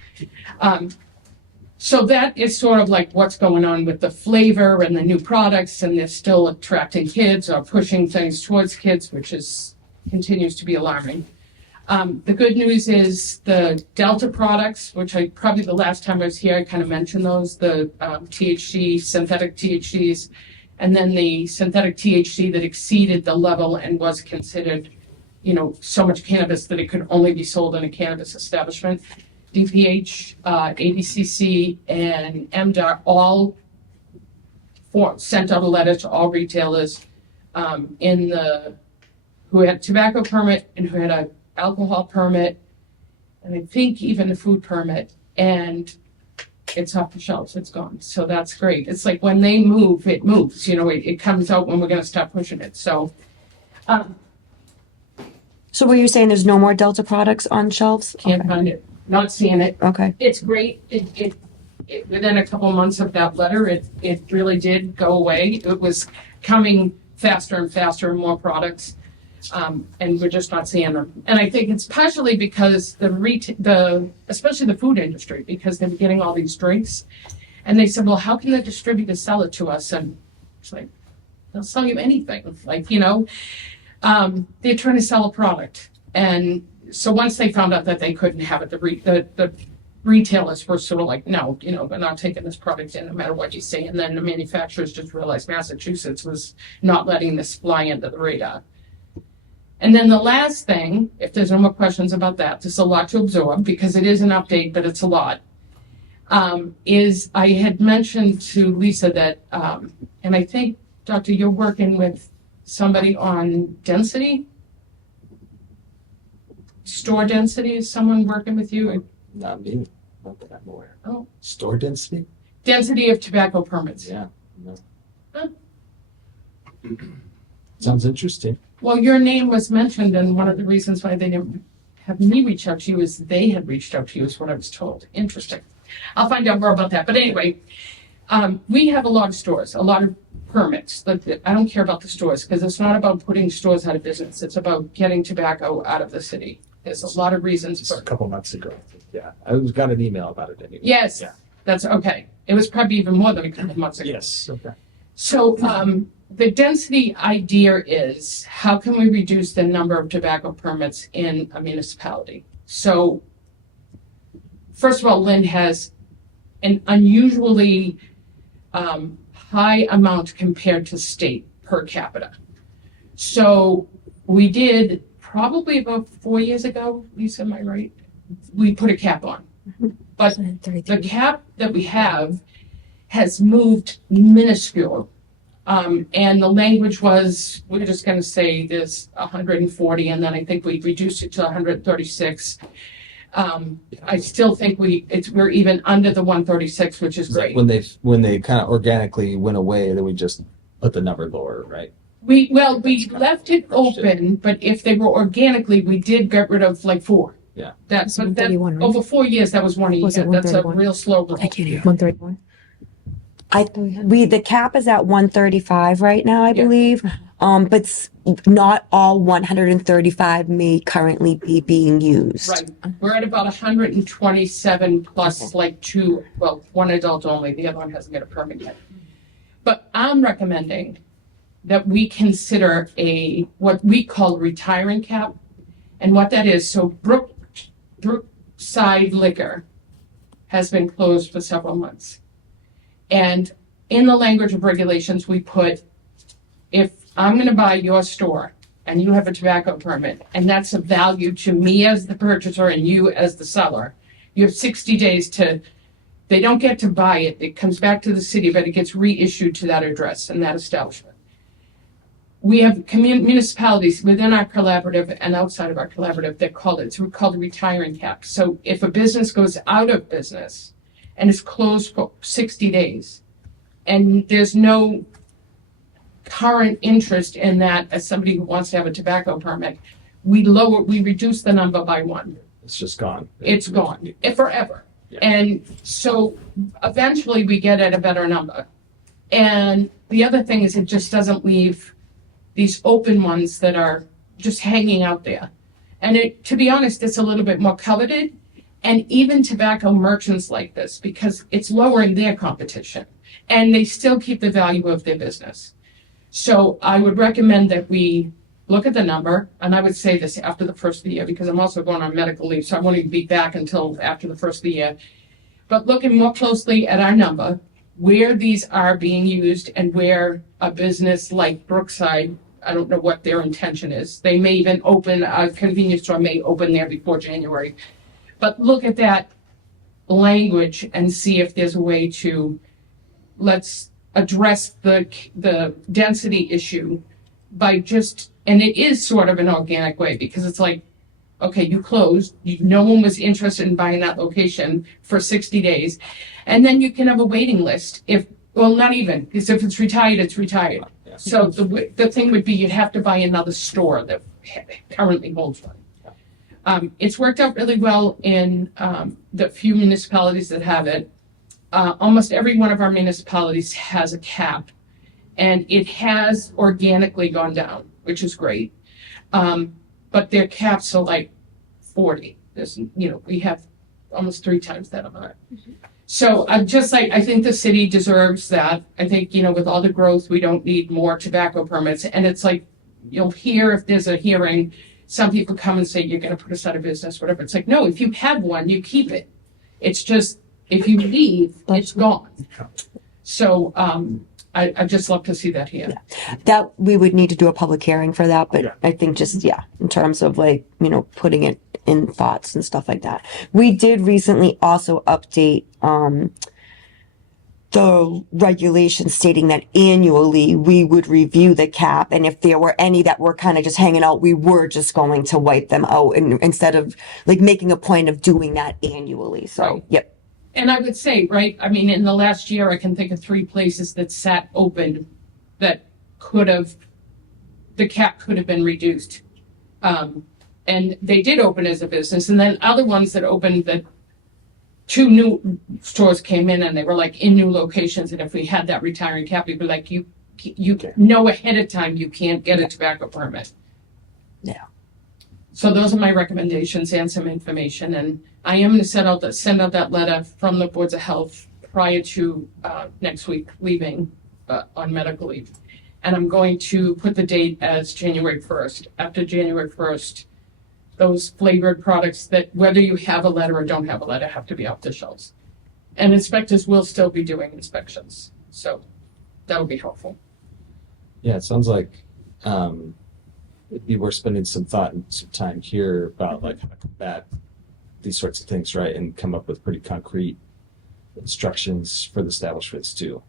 So that is sort of like what's going on with the flavor and the new products, and they're still attracting kids or pushing things towards kids, which continues to be alarming. The good news is the Delta products, which probably the last time I was here, I kind of mentioned those, the THC, synthetic THCs, and then the synthetic THC that exceeded the level and was considered, so much cannabis that it could only be sold in a cannabis establishment. DPH, ABCC, and MDR all sent out a letter to all retailers who had a tobacco permit and who had a alcohol permit, and I think even a food permit, and it's off the shelves, it's gone. So that's great. It's like when they move, it moves, it comes out when we're going to stop pushing it. So So were you saying there's no more Delta products on shelves? can't find it, not seeing it. Okay. It's great. It within a couple months of that letter, it really did go away. It was coming faster and faster and more products. And we're just not seeing them. And I think it's partially because especially the food industry, because they were getting all these drinks, and they said, well, how can the distributor sell it to us? And it's like, they'll sell you anything. Like, they're trying to sell a product. And so once they found out that they couldn't have it, the retailers were sort of like, no, we're not taking this product in no matter what you say. And then the manufacturers just realized Massachusetts was not letting this fly under the radar. And then the last thing, if there's no more questions about that, there's a lot to absorb because it is an update, but it's a lot, is I had mentioned to Lisa that, and I think, Doctor, you're working with somebody on density? Store density, is someone working with you? Not me. Not that I'm aware. Oh. Store density? Density of tobacco permits. Yeah. No. Huh? Sounds interesting. Well, your name was mentioned, and one of the reasons why they didn't have me reach out to you is they had reached out to you, is what I was told. Interesting. I'll find out more about that. But anyway, we have a lot of stores, a lot of permits. I don't care about the stores because it's not about putting stores out of business. It's about getting tobacco out of the city. There's a lot of reasons Just for a couple months ago. Yeah. I got an email about it anyway. Yes, Yeah. that's okay. It was probably even more than a couple of months ago. Yes. Okay. So the density idea is how can we reduce the number of tobacco permits in a municipality? So first of all, Lynn has an unusually high amount compared to state per capita. So we did probably about 4 years ago, Lisa, am I right? We put a cap on. But the cap that we have has moved minuscule. And the language was, we're just going to say there's 140, and then I think we reduced it to 136. I still think we're even under the 136, which is great. When they kind of organically went away, then we just put the number lower, right? We left it open, but if they were organically, we did get rid of like 4. Yeah. That's that 131, right? over 4 years. That was one a year. Was it That's a 131? real slow roll. I can't hear. 131. The cap is at 135 right now, I Yeah. believe. But not all 135 may currently be being used. Right. We're at about 127 plus like 2, well, 1 adult only. The other one hasn't got a permit yet. But I'm recommending that we consider what we call retiring cap. And what that is, so Brookside Liquor has been closed for several months. And in the language of regulations, we put, if I'm going to buy your store and you have a tobacco permit, and that's of value to me as the purchaser and you as the seller, you have 60 days they don't get to buy it. It comes back to the city, but it gets reissued to that address and that establishment. We have municipalities within our collaborative and outside of our collaborative that it's called a retiring cap. So if a business goes out of business and is closed for 60 days, and there's no current interest in that as somebody who wants to have a tobacco permit, we reduce the number by 1. It's just gone. It's gone forever. Yeah. And so eventually we get at a better number. And the other thing is it just doesn't leave these open ones that are just hanging out there. And to be honest, it's a little bit more coveted. And even tobacco merchants like this because it's lowering their competition. And they still keep the value of their business. So I would recommend that we look at the number, and I would say this after the first of the year because I'm also going on medical leave, so I won't even be back until after the first of the year. But looking more closely at our number, where these are being used and where a business like Brookside, I don't know what their intention is. They may even open, a convenience store may open there before January. But look at that language and see if there's a way to, let's address the density issue by just, and it is sort of an organic way because it's like, okay, you closed, no one was interested in buying that location for 60 days. And then you can have a waiting list not even, because if it's retired, it's retired. Yeah. So the thing would be you'd have to buy another store that currently holds one. It's worked out really well in the few municipalities that have it. almost every one of our municipalities has a cap, and it has organically gone down, which is great. But their caps are like 40. There's, we have almost 3 times that amount. So I'm just like, I think the city deserves that. I think, with all the growth, we don't need more tobacco permits. And it's like, you'll hear if there's a hearing, some people come and say, you're going to put us out of business, whatever. It's like, no, if you have one, you keep it. It's just, if you leave, it's gone. So I just love to see that here. Yeah. That we would need to do a public hearing for that, but I think just, in terms of putting it in thoughts and stuff like that. We did recently also update the regulations stating that annually we would review the cap, and if there were any that were kind of just hanging out, we were just going to wipe them out, and instead of making a point of doing that annually. So, Right. Yep. And I would say, right, I mean, in the last year, I can think of 3 places that sat open that the cap could have been reduced. And they did open as a business. And then other ones that opened, that 2 new stores came in and they were like in new locations. And if we had that retiring cap, we'd be like, you know ahead of time you can't get a tobacco permit. Yeah. So those are my recommendations and some information. And I am going to send out that letter from the boards of health prior to next week leaving on medical leave. And I'm going to put the date as January 1st. After January 1st, those flavored products that whether you have a letter or don't have a letter have to be off the shelves. And inspectors will still be doing inspections. So that would be helpful. Yeah, it sounds like it'd be worth spending some thought and some time here about how to combat these sorts of things, right? And come up with pretty concrete instructions for the establishments too.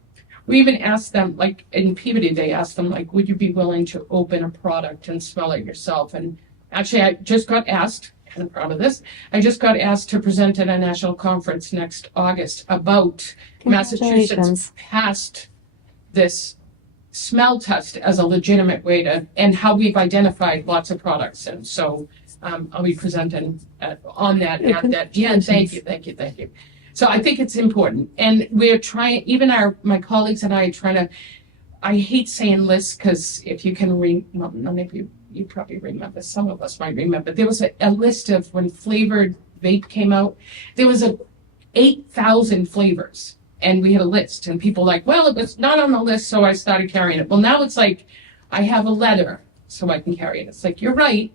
We even asked them, like in Peabody, they asked them, would you be willing to open a product and smell it yourself? And actually, I just got asked, and I'm proud of this, I just got asked to present at a national conference next August about Massachusetts passed this smell test as a legitimate way to, and how we've identified lots of products. And so I'll be presenting on that at that. Yeah, thank you. So I think it's important. And we're trying, even my colleagues and I are trying to, I hate saying lists because if you can none of you probably remember, some of us might remember, there was a list of when flavored vape came out, there was 8,000 flavors. And we had a list, and people were like, well, it was not on the list, so I started carrying it. Well, now it's like, I have a letter, so I can carry it. It's like, you're right,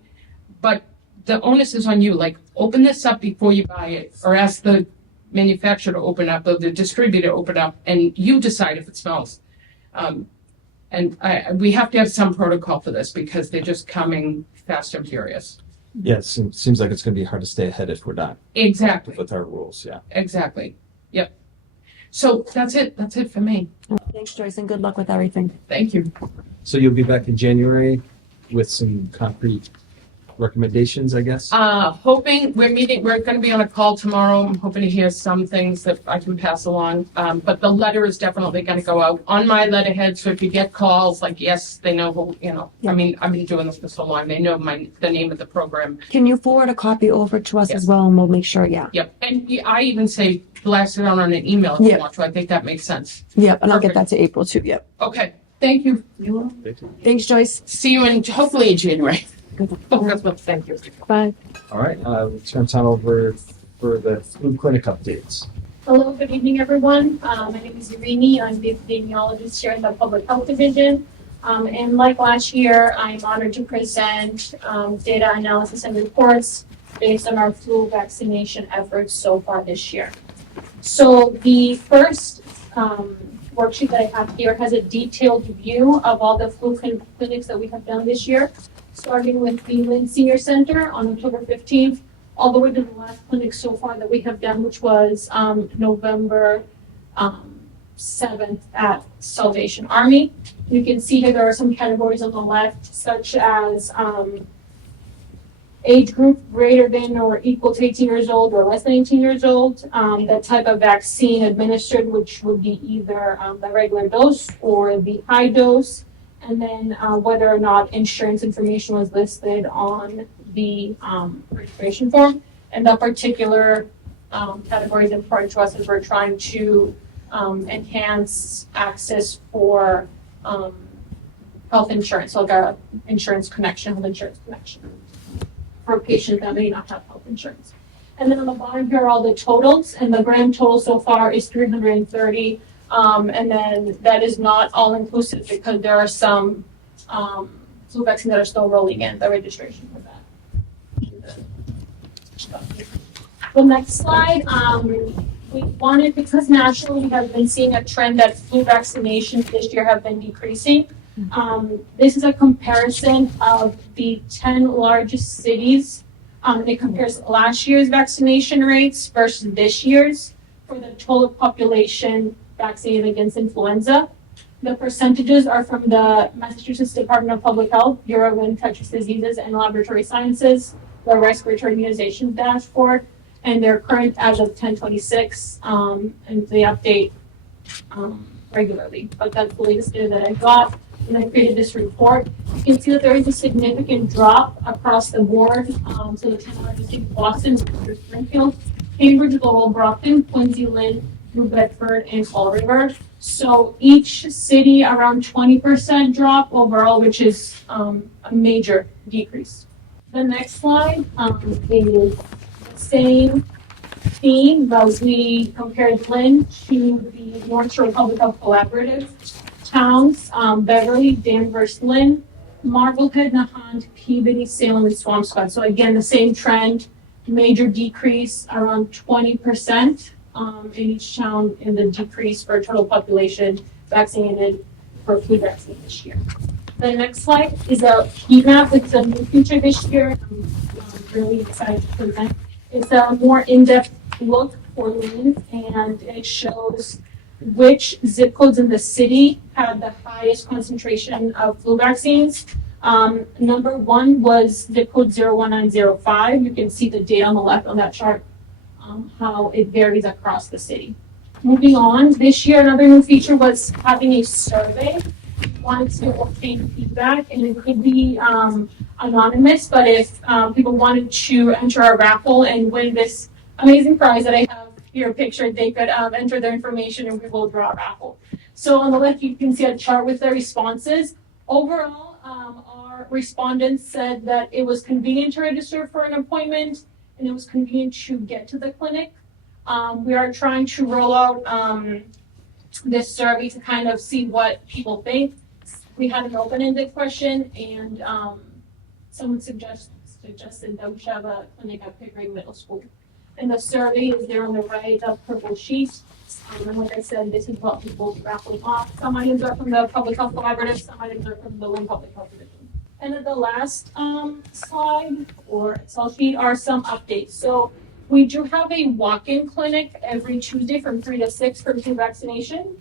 but the onus is on you. Open this up before you buy it, or ask the manufacturer to open up, or the distributor to open up, and you decide if it smells. And we have to have some protocol for this, because they're just coming fast and furious. Yeah, it seems like it's going to be hard to stay ahead if we're not. Exactly. With our rules, yeah. Exactly. Yep. So that's it. That's it for me. Thanks, Joyce, and good luck with everything. Thank you. So you'll be back in January with some concrete recommendations, I guess? Hoping we're going to be on a call tomorrow. I'm hoping to hear some things that I can pass along. But the letter is definitely going to go out on my letterhead. So if you get calls, yes, they know who, I mean, I've been doing this for so long. They know the name of the program. Can you forward a copy over to us as well, and we'll make sure, Yep. And I even say blast it out on an email if you want to. I think that makes sense. Yep, and I'll get Perfect. that to April too, yep. Okay. Thank you. Thanks, Joyce. See you hopefully in January. Thank you. Bye. All right, we'll turn time over for the food clinic updates. Hello, good evening, everyone. My name is Irini. I'm the epidemiologist here in the Public Health Division. And like last year, I'm honored to present data analysis and reports based on our flu vaccination efforts so far this year. So the first worksheet that I have here has a detailed view of all the flu clinics that we have done this year, starting with the Lynn Senior Center on October 15th, all the way to the last clinic so far that we have done, which was November 7th at Salvation Army. You can see here there are some categories on the left, such as age group greater than or equal to 18 years old or less than 18 years old, the type of vaccine administered, which would be either the regular dose or the high dose, and then whether or not insurance information was listed on the registration form. And that particular category is important to us as we're trying to enhance access for health insurance, so like our insurance connection, health insurance connection for patients that may not have health insurance. And then on the bottom here are all the totals, and the grand total so far is 330. And then that is not all inclusive because there are some flu vaccines that are still rolling in the registration for that. The next slide, we wanted, because nationally we have been seeing a trend that flu vaccinations this year have been decreasing. This is a comparison of the 10 largest cities. It compares last year's vaccination rates versus this year's for the total population vaccinated against influenza. The percentages are from the Massachusetts Department of Public Health, Bureau of Infectious Diseases and Laboratory Sciences, the Respiratory Immunization Dashboard, and they're current as of 10/26, and they update regularly. But that's the latest data that I got, and I created this report. You can see that there is a significant drop across the board. So the 10 largest cities: Boston, Springfield, Cambridge, Lowell, Brockton, Quincy, Lynn, New Bedford, and Fall River. So each city around 20% drop overall, which is a major decrease. The next slide is the same theme, but we compared Lynn to the North Shore Public Health Collaborative towns, Beverly, Danvers, Lynn, Marblehead, Nahant, Peabody, Salem, and Swampscott. So again, the same trend, major decrease around 20%. In each town in the decrease for total population vaccinated for flu vaccine this year. The next slide is a heat map. It's a new feature this year. I'm really excited to present. It's a more in-depth look for Lynn, and it shows which zip codes in the city had the highest concentration of flu vaccines. Number one was zip code 01905. You can see the data on the left on that chart. How it varies across the city. Moving on, this year another new feature was having a survey. We wanted to obtain feedback, and it could be anonymous, but if people wanted to enter our raffle and win this amazing prize that I have here pictured, they could enter their information and we will draw a raffle. So on the left you can see a chart with the responses. Overall, our respondents said that it was convenient to register for an appointment, and it was convenient to get to the clinic. We are trying to roll out this survey to kind of see what people think. We had an open-ended question, and someone suggested that we should have a clinic at Pickering Middle School. And the survey is there on the right, the purple sheet. And like I said, this is what people are raffling off. Some items are from the Public Health Collaborative, some items are from the Lynn Public Health Division. And then the last slide or Excel sheet are some updates. So we do have a walk-in clinic every Tuesday from 3 to 6 for flu vaccination.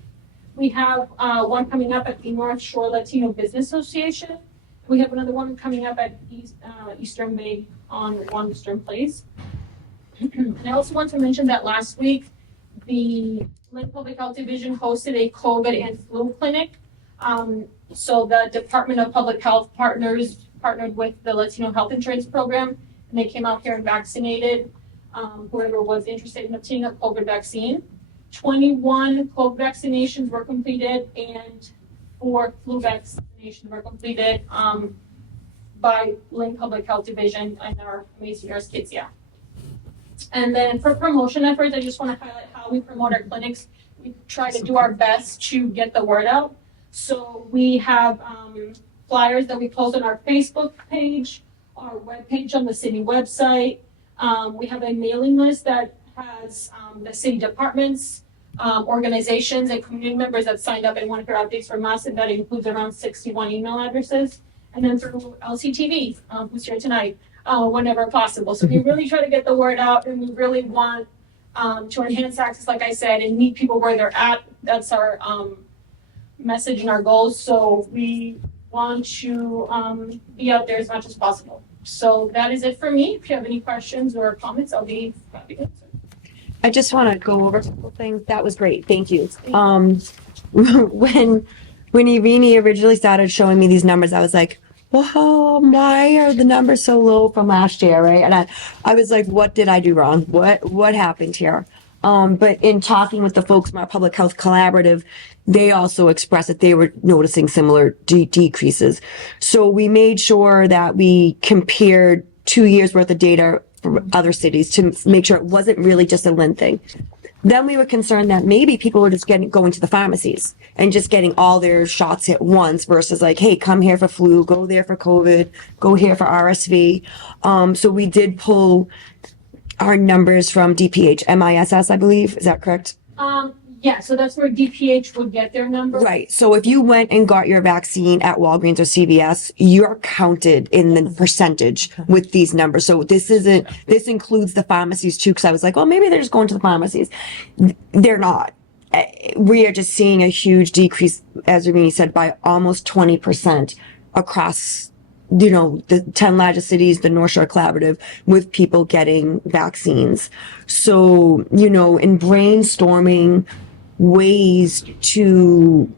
We have one coming up at the North Shore Latino Business Association. We have another one coming up at Eastern Bay on 1 Eastern Place. And I also want to mention that last week, the Lynn Public Health Division hosted a COVID and flu clinic. So the Department of Public Health partnered with the Latino Health Insurance Program, and they came out here and vaccinated whoever was interested in obtaining a COVID vaccine. 21 COVID vaccinations were completed, and 4 flu vaccinations were completed by Lynn Public Health Division and our amazing nurse kids, yeah. And then for promotion efforts, I just want to highlight how we promote our clinics. We try to do our best to get the word out. So we have flyers that we post on our Facebook page, our webpage on the city website. We have a mailing list that has the city departments, organizations, and community members that signed up and want to hear updates from us, and that includes around 61 email addresses. And then through LCTV, who's here tonight, whenever possible. So we really try to get the word out, and we really want to enhance access, like I said, and meet people where they're at. That's our message and our goals. So we want to be out there as much as possible. So that is it for me. If you have any questions or comments, I'll be happy to answer. I just want to go over a couple things. That was great. Thank you. When Irini originally started showing me these numbers, I was like, well, why are the numbers so low from last year, right? And I was like, what did I do wrong? What happened here? But in talking with the folks from our public health collaborative, they also expressed that they were noticing similar decreases. So we made sure that we compared 2 years worth of data from other cities to make sure it wasn't really just a Lynn thing. Then we were concerned that maybe people were just going to the pharmacies and just getting all their shots at once versus like, hey, come here for flu, go there for COVID, go here for RSV. So we did pull our numbers from DPH, MISS, I believe. Is that correct? Yeah, so that's where DPH would get their number. Right. So if you went and got your vaccine at Walgreens or CVS, you're counted in the percentage with these numbers. So this includes the pharmacies too, because I was like, well, maybe they're just going to the pharmacies. They're not. We are just seeing a huge decrease, as Ramini said, by almost 20% across, the 10 largest cities, the North Shore Collaborative, with people getting vaccines. So, in brainstorming ways to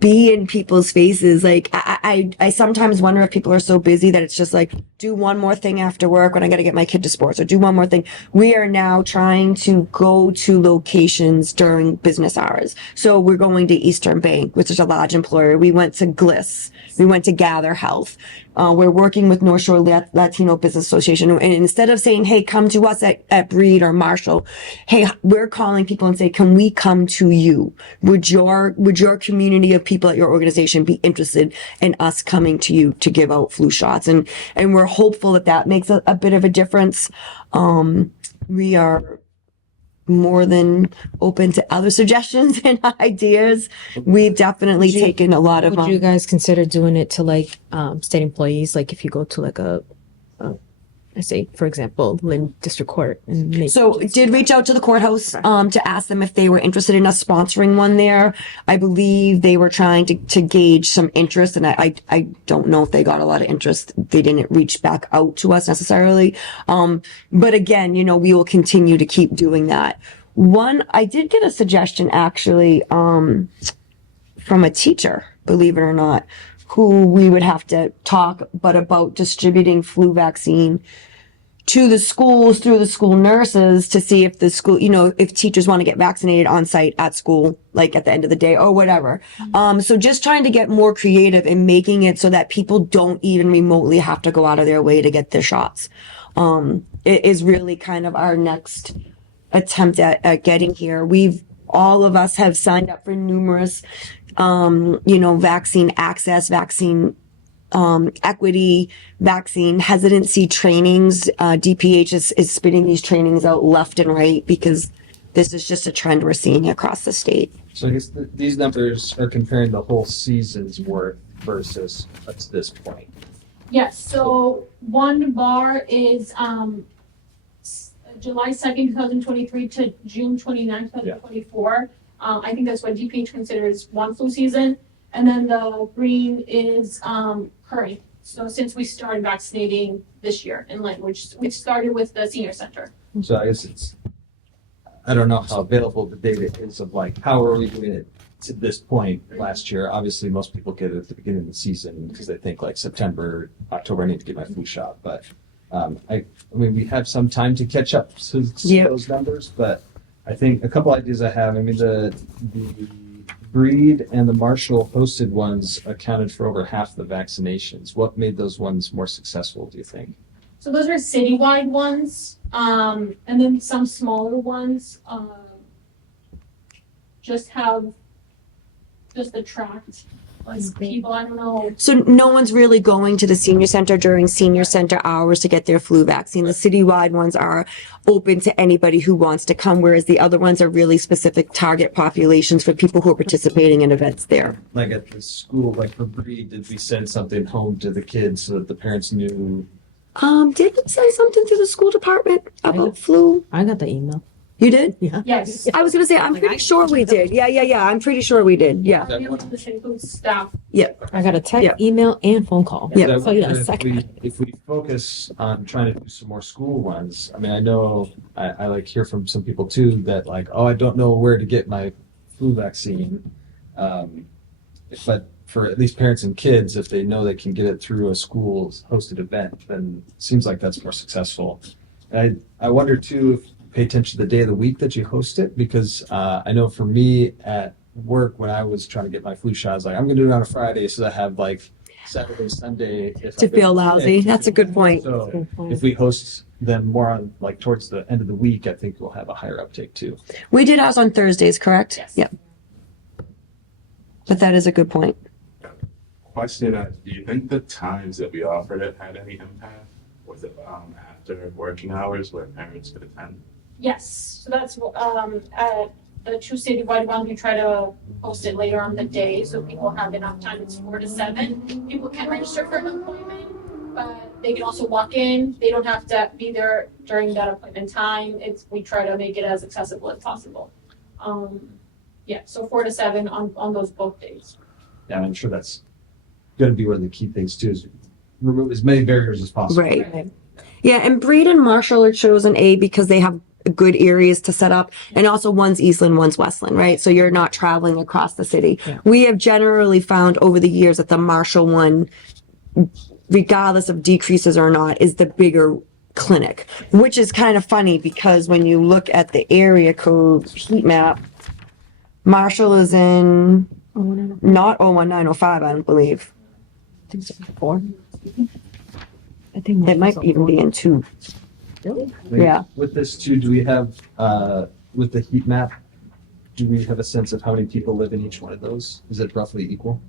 be in people's faces, like I sometimes wonder if people are so busy that it's just like, do one more thing after work when I got to get my kid to sports, or do one more thing. We are now trying to go to locations during business hours. So we're going to Eastern Bank, which is a large employer. We went to Gliss. We went to Gather Health. We're working with North Shore Latino Business Association. And instead of saying, hey, come to us at Breed or Marshall, hey, we're calling people and say, can we come to you? Would your community of people at your organization be interested in us coming to you to give out flu shots? And we're hopeful that makes a bit of a difference. We are more than open to other suggestions and ideas. We've definitely taken a lot of. Would you guys consider doing it to like state employees? Like if you go to like I say, for example, Lynn District Court. And so did reach out to the courthouse to ask them if they were interested in us sponsoring one there. I believe they were trying to gauge some interest, and I don't know if they got a lot of interest. They didn't reach back out to us necessarily. But again, we will continue to keep doing that. I did get a suggestion actually from a teacher, believe it or not, who we would have to talk, but about distributing flu vaccine to the schools through the school nurses to see if the school, if teachers want to get vaccinated on site at school, like at the end of the day or whatever. So just trying to get more creative in making it so that people don't even remotely have to go out of their way to get their shots. It is really kind of our next attempt at getting here. All of us have signed up for numerous vaccine access, vaccine equity, vaccine hesitancy trainings. DPH is spitting these trainings out left and right because this is just a trend we're seeing across the state. So I guess these numbers are comparing the whole season's worth versus up to this point. Yes, so one bar is July 2nd, 2023 to June 29th, 2024. I think that's what DPH considers one flu season. And then the green is current. So since we started vaccinating this year in Lynn, which started with the senior center. So I guess I don't know how available the data is of like, how are we doing it to this point last year? Obviously, most people get it at the beginning of the season because they think like September, October, I need to get my flu shot. But I mean, we have some time to catch up to those numbers, but I think a couple ideas I have. I mean, the Breed and the Marshall hosted ones accounted for over half the vaccinations. What made those ones more successful, do you think? So those are citywide ones, and then some smaller ones just attract like people. I don't know. So no one's really going to the senior center during senior center hours to get their flu vaccine. The citywide ones are open to anybody who wants to come, whereas the other ones are really specific target populations for people who are participating in events there. Like at the school, like for Breed, did we send something home to the kids so that the parents knew? Did it say something to the school department about flu? I got the email. You did? Yeah. Yes. I was gonna say, I'm pretty sure we did. Yeah. I'm pretty sure we did. Yeah. This includes staff. Yeah. I got a text, email, and phone call. Yeah. So So yeah, if we focus on trying to do some more school ones, I mean, I know I like hear from some people too that like, oh, I don't know where to get my flu vaccine. But for at least parents and kids, if they know they can get it through a school's hosted event, then it seems like that's more successful. And I wonder too, if you pay attention to the day of the week that you host it, because I know for me at work, when I was trying to get my flu shot, I was like, I'm going to do it on a Friday so that I have like Saturday, Sunday. If To I feel get lousy. sick. That's a good point. So if we host them more on like towards the end of the week, I think we'll have a higher uptake too. We did ours on Thursdays, correct? Yes. Yep. But that is a good point. Question, do you think the times that we offered it had any impact? Was it after working hours where parents could attend? Yes, so that's, at the two citywide ones, we try to post it later on the day, so people have enough time. It's 4 to 7. People can register for an appointment, but they can also walk in. They don't have to be there during that appointment time. We try to make it as accessible as possible. Yeah, so 4 to 7 on those both days. Yeah, I'm sure that's going to be one of the key things too, is remove as many barriers as possible. Right. Yeah, and Breed and Marshall are chosen A because they have good areas to set up, and also one's Eastland, one's Westland, right? So you're not traveling across the city. Yeah. We have generally found over the years that the Marshall one, regardless of decreases or not, is the bigger clinic, which is kind of funny because when you look at the area code heat map, Marshall is in not 01905, I don't believe. I think so. 4. I think It might even be in 2. Really? Yeah. With this too, do we have, with the heat map, do we have a sense of how many people live in each one of those? Is it roughly equal?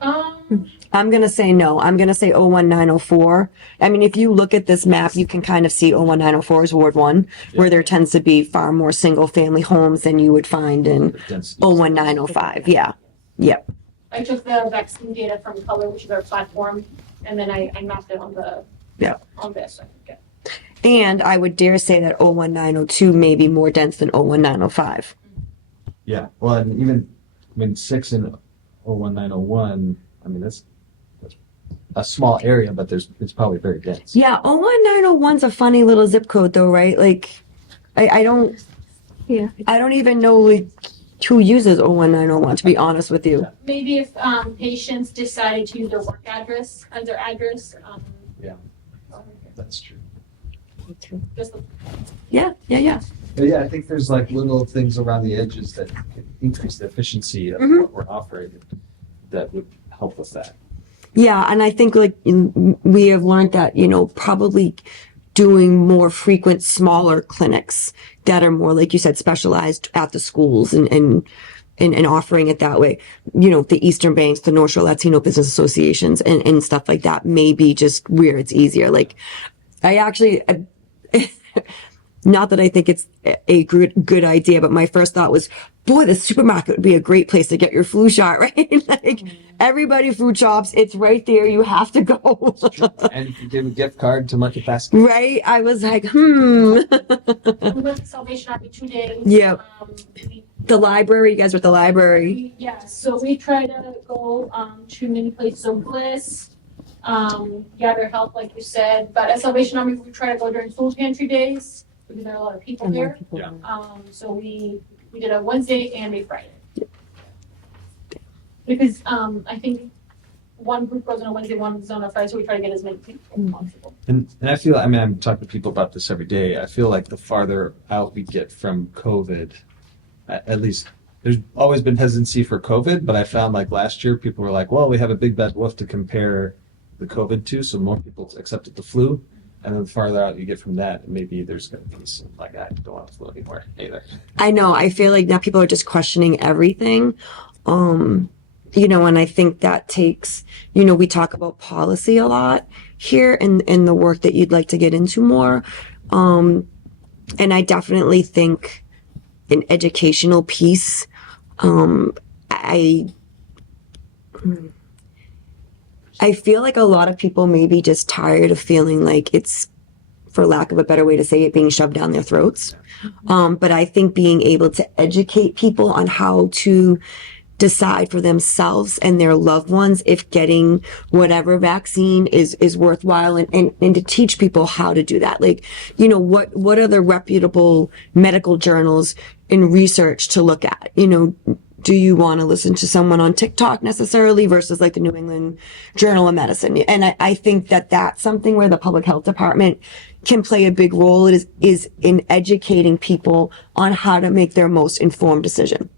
I'm going to say no. I'm going to say 01904. I mean, if you look at this map, you can kind of see 01904 is Ward 1, where there tends to be far more single family homes than you would find in The density? 01905. Yeah. Yep. I took the vaccine data from Color, which is our platform, and then I mapped it on the on this. Okay. And I would dare say that 01902 may be more dense than 01905. Yeah, well, and even, I mean, 6 in 01901, I mean, that's a small area, but it's probably very dense. Yeah, 01901's a funny little zip code though, right? Like, I don't even know like who uses 01901, to be honest with you. Maybe if patients decided to use their work address as their address. That's true. Just Yeah. But yeah, I think there's like little things around the edges that can increase the efficiency of Mhm. what we're offering that would help with that. Yeah, and I think like we have learned that, probably doing more frequent, smaller clinics that are more, like you said, specialized at the schools and offering it that way. The Eastern Banks, the North Shore Latino Business Associations and stuff like that may be just where it's easier. Like, I actually, not that I think it's a good idea, but my first thought was, boy, the supermarket would be a great place to get your flu shot, right? Like, everybody food shops, it's right there. You have to go. And if you give a gift card to Market Basket. Right? I was like, we went to Salvation Army 2 days. Yep. We The library, you guys were at the library. Yeah, so we try to go to many places of bliss, gather help, like you said. But at Salvation Army, we try to go during food pantry days because there are a lot of people here. Yeah. So we did a Wednesday and a Friday. Because I think one group goes on a Wednesday, one goes on a Friday, so we try to get as many people as possible. And I feel, I mean, I'm talking to people about this every day. I feel like the farther out we get from COVID, at least there's always been hesitancy for COVID, but I found like last year people were like, well, we have a big bad wolf to compare the COVID to, so more people accepted the flu. And then the farther out you get from that, maybe there's going to be some, like, I don't want the flu anymore either. I know. I feel like now people are just questioning everything. And I think that takes, we talk about policy a lot here and the work that you'd like to get into more. And I definitely think an educational piece, I feel like a lot of people may be just tired of feeling like it's, for lack of a better way to say it, being shoved down their throats. But I think being able to educate people on how to decide for themselves and their loved ones if getting whatever vaccine is worthwhile and to teach people how to do that. Like, what are the reputable medical journals and research to look at? do you want to listen to someone on TikTok necessarily versus like the New England Journal of Medicine? And I think that that's something where the public health department can play a big role is in educating people on how to make their most informed decision.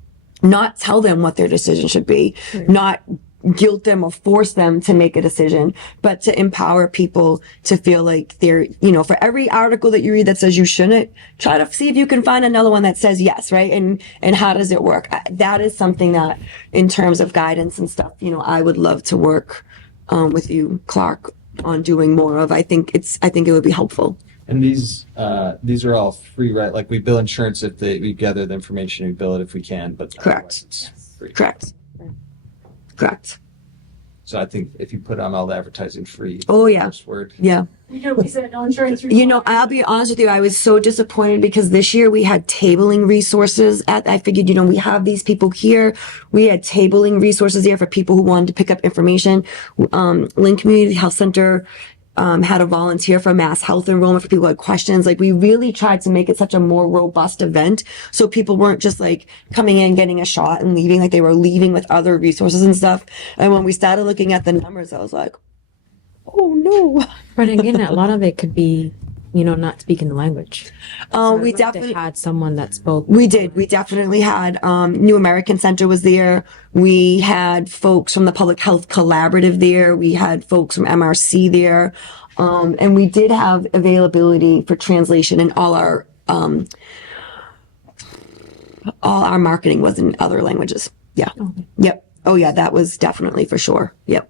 Not tell them what their decision should be, not guilt them or force them to make a decision, but to empower people to feel like they're, for every article that you read that says you shouldn't, try to see if you can find another one that says yes, right? And how does it work? That is something that in terms of guidance and stuff, I would love to work with you, Clark, on doing more of. I think it would be helpful. And these are all free, right? Like we bill insurance if we gather the information, we bill it if we can, but Correct. It's free. Correct. So I think if you put on all the advertising free. Oh, yeah. First word. Yeah. We said no insurance. I'll be honest with you. I was so disappointed because this year we had tabling resources I figured, we have these people here. We had tabling resources here for people who wanted to pick up information. Lynn Community Health Center had a volunteer for mass health enrollment for people who had questions. Like we really tried to make it such a more robust event. So people weren't just like coming in, getting a shot and leaving, like they were leaving with other resources and stuff. And when we started looking at the numbers, I was like, oh no. But again, a lot of it could be, not speaking the language. So We I'd love to definitely had someone that spoke. We did. We definitely had, New American Center was there. We had folks from the Public Health Collaborative there. We had folks from MRC there. And we did have availability for translation, and all our marketing was in other languages. Yeah. Okay. Yep. Oh yeah, that was definitely for sure. Yep.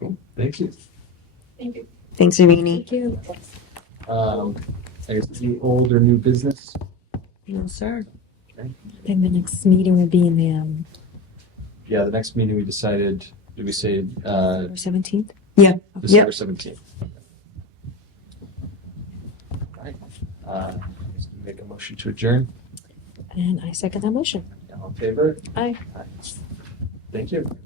Cool. Thank you. Thank you. Thanks, Irini. Thank you. I guess any old or new business? No, sir. I think the next meeting will be in the Yeah, the next meeting we decided, did we say, December 17th. Yeah. December Yep. 17th? Right. Make a motion to adjourn. And I second that motion. All in favor? Aye. Thank you.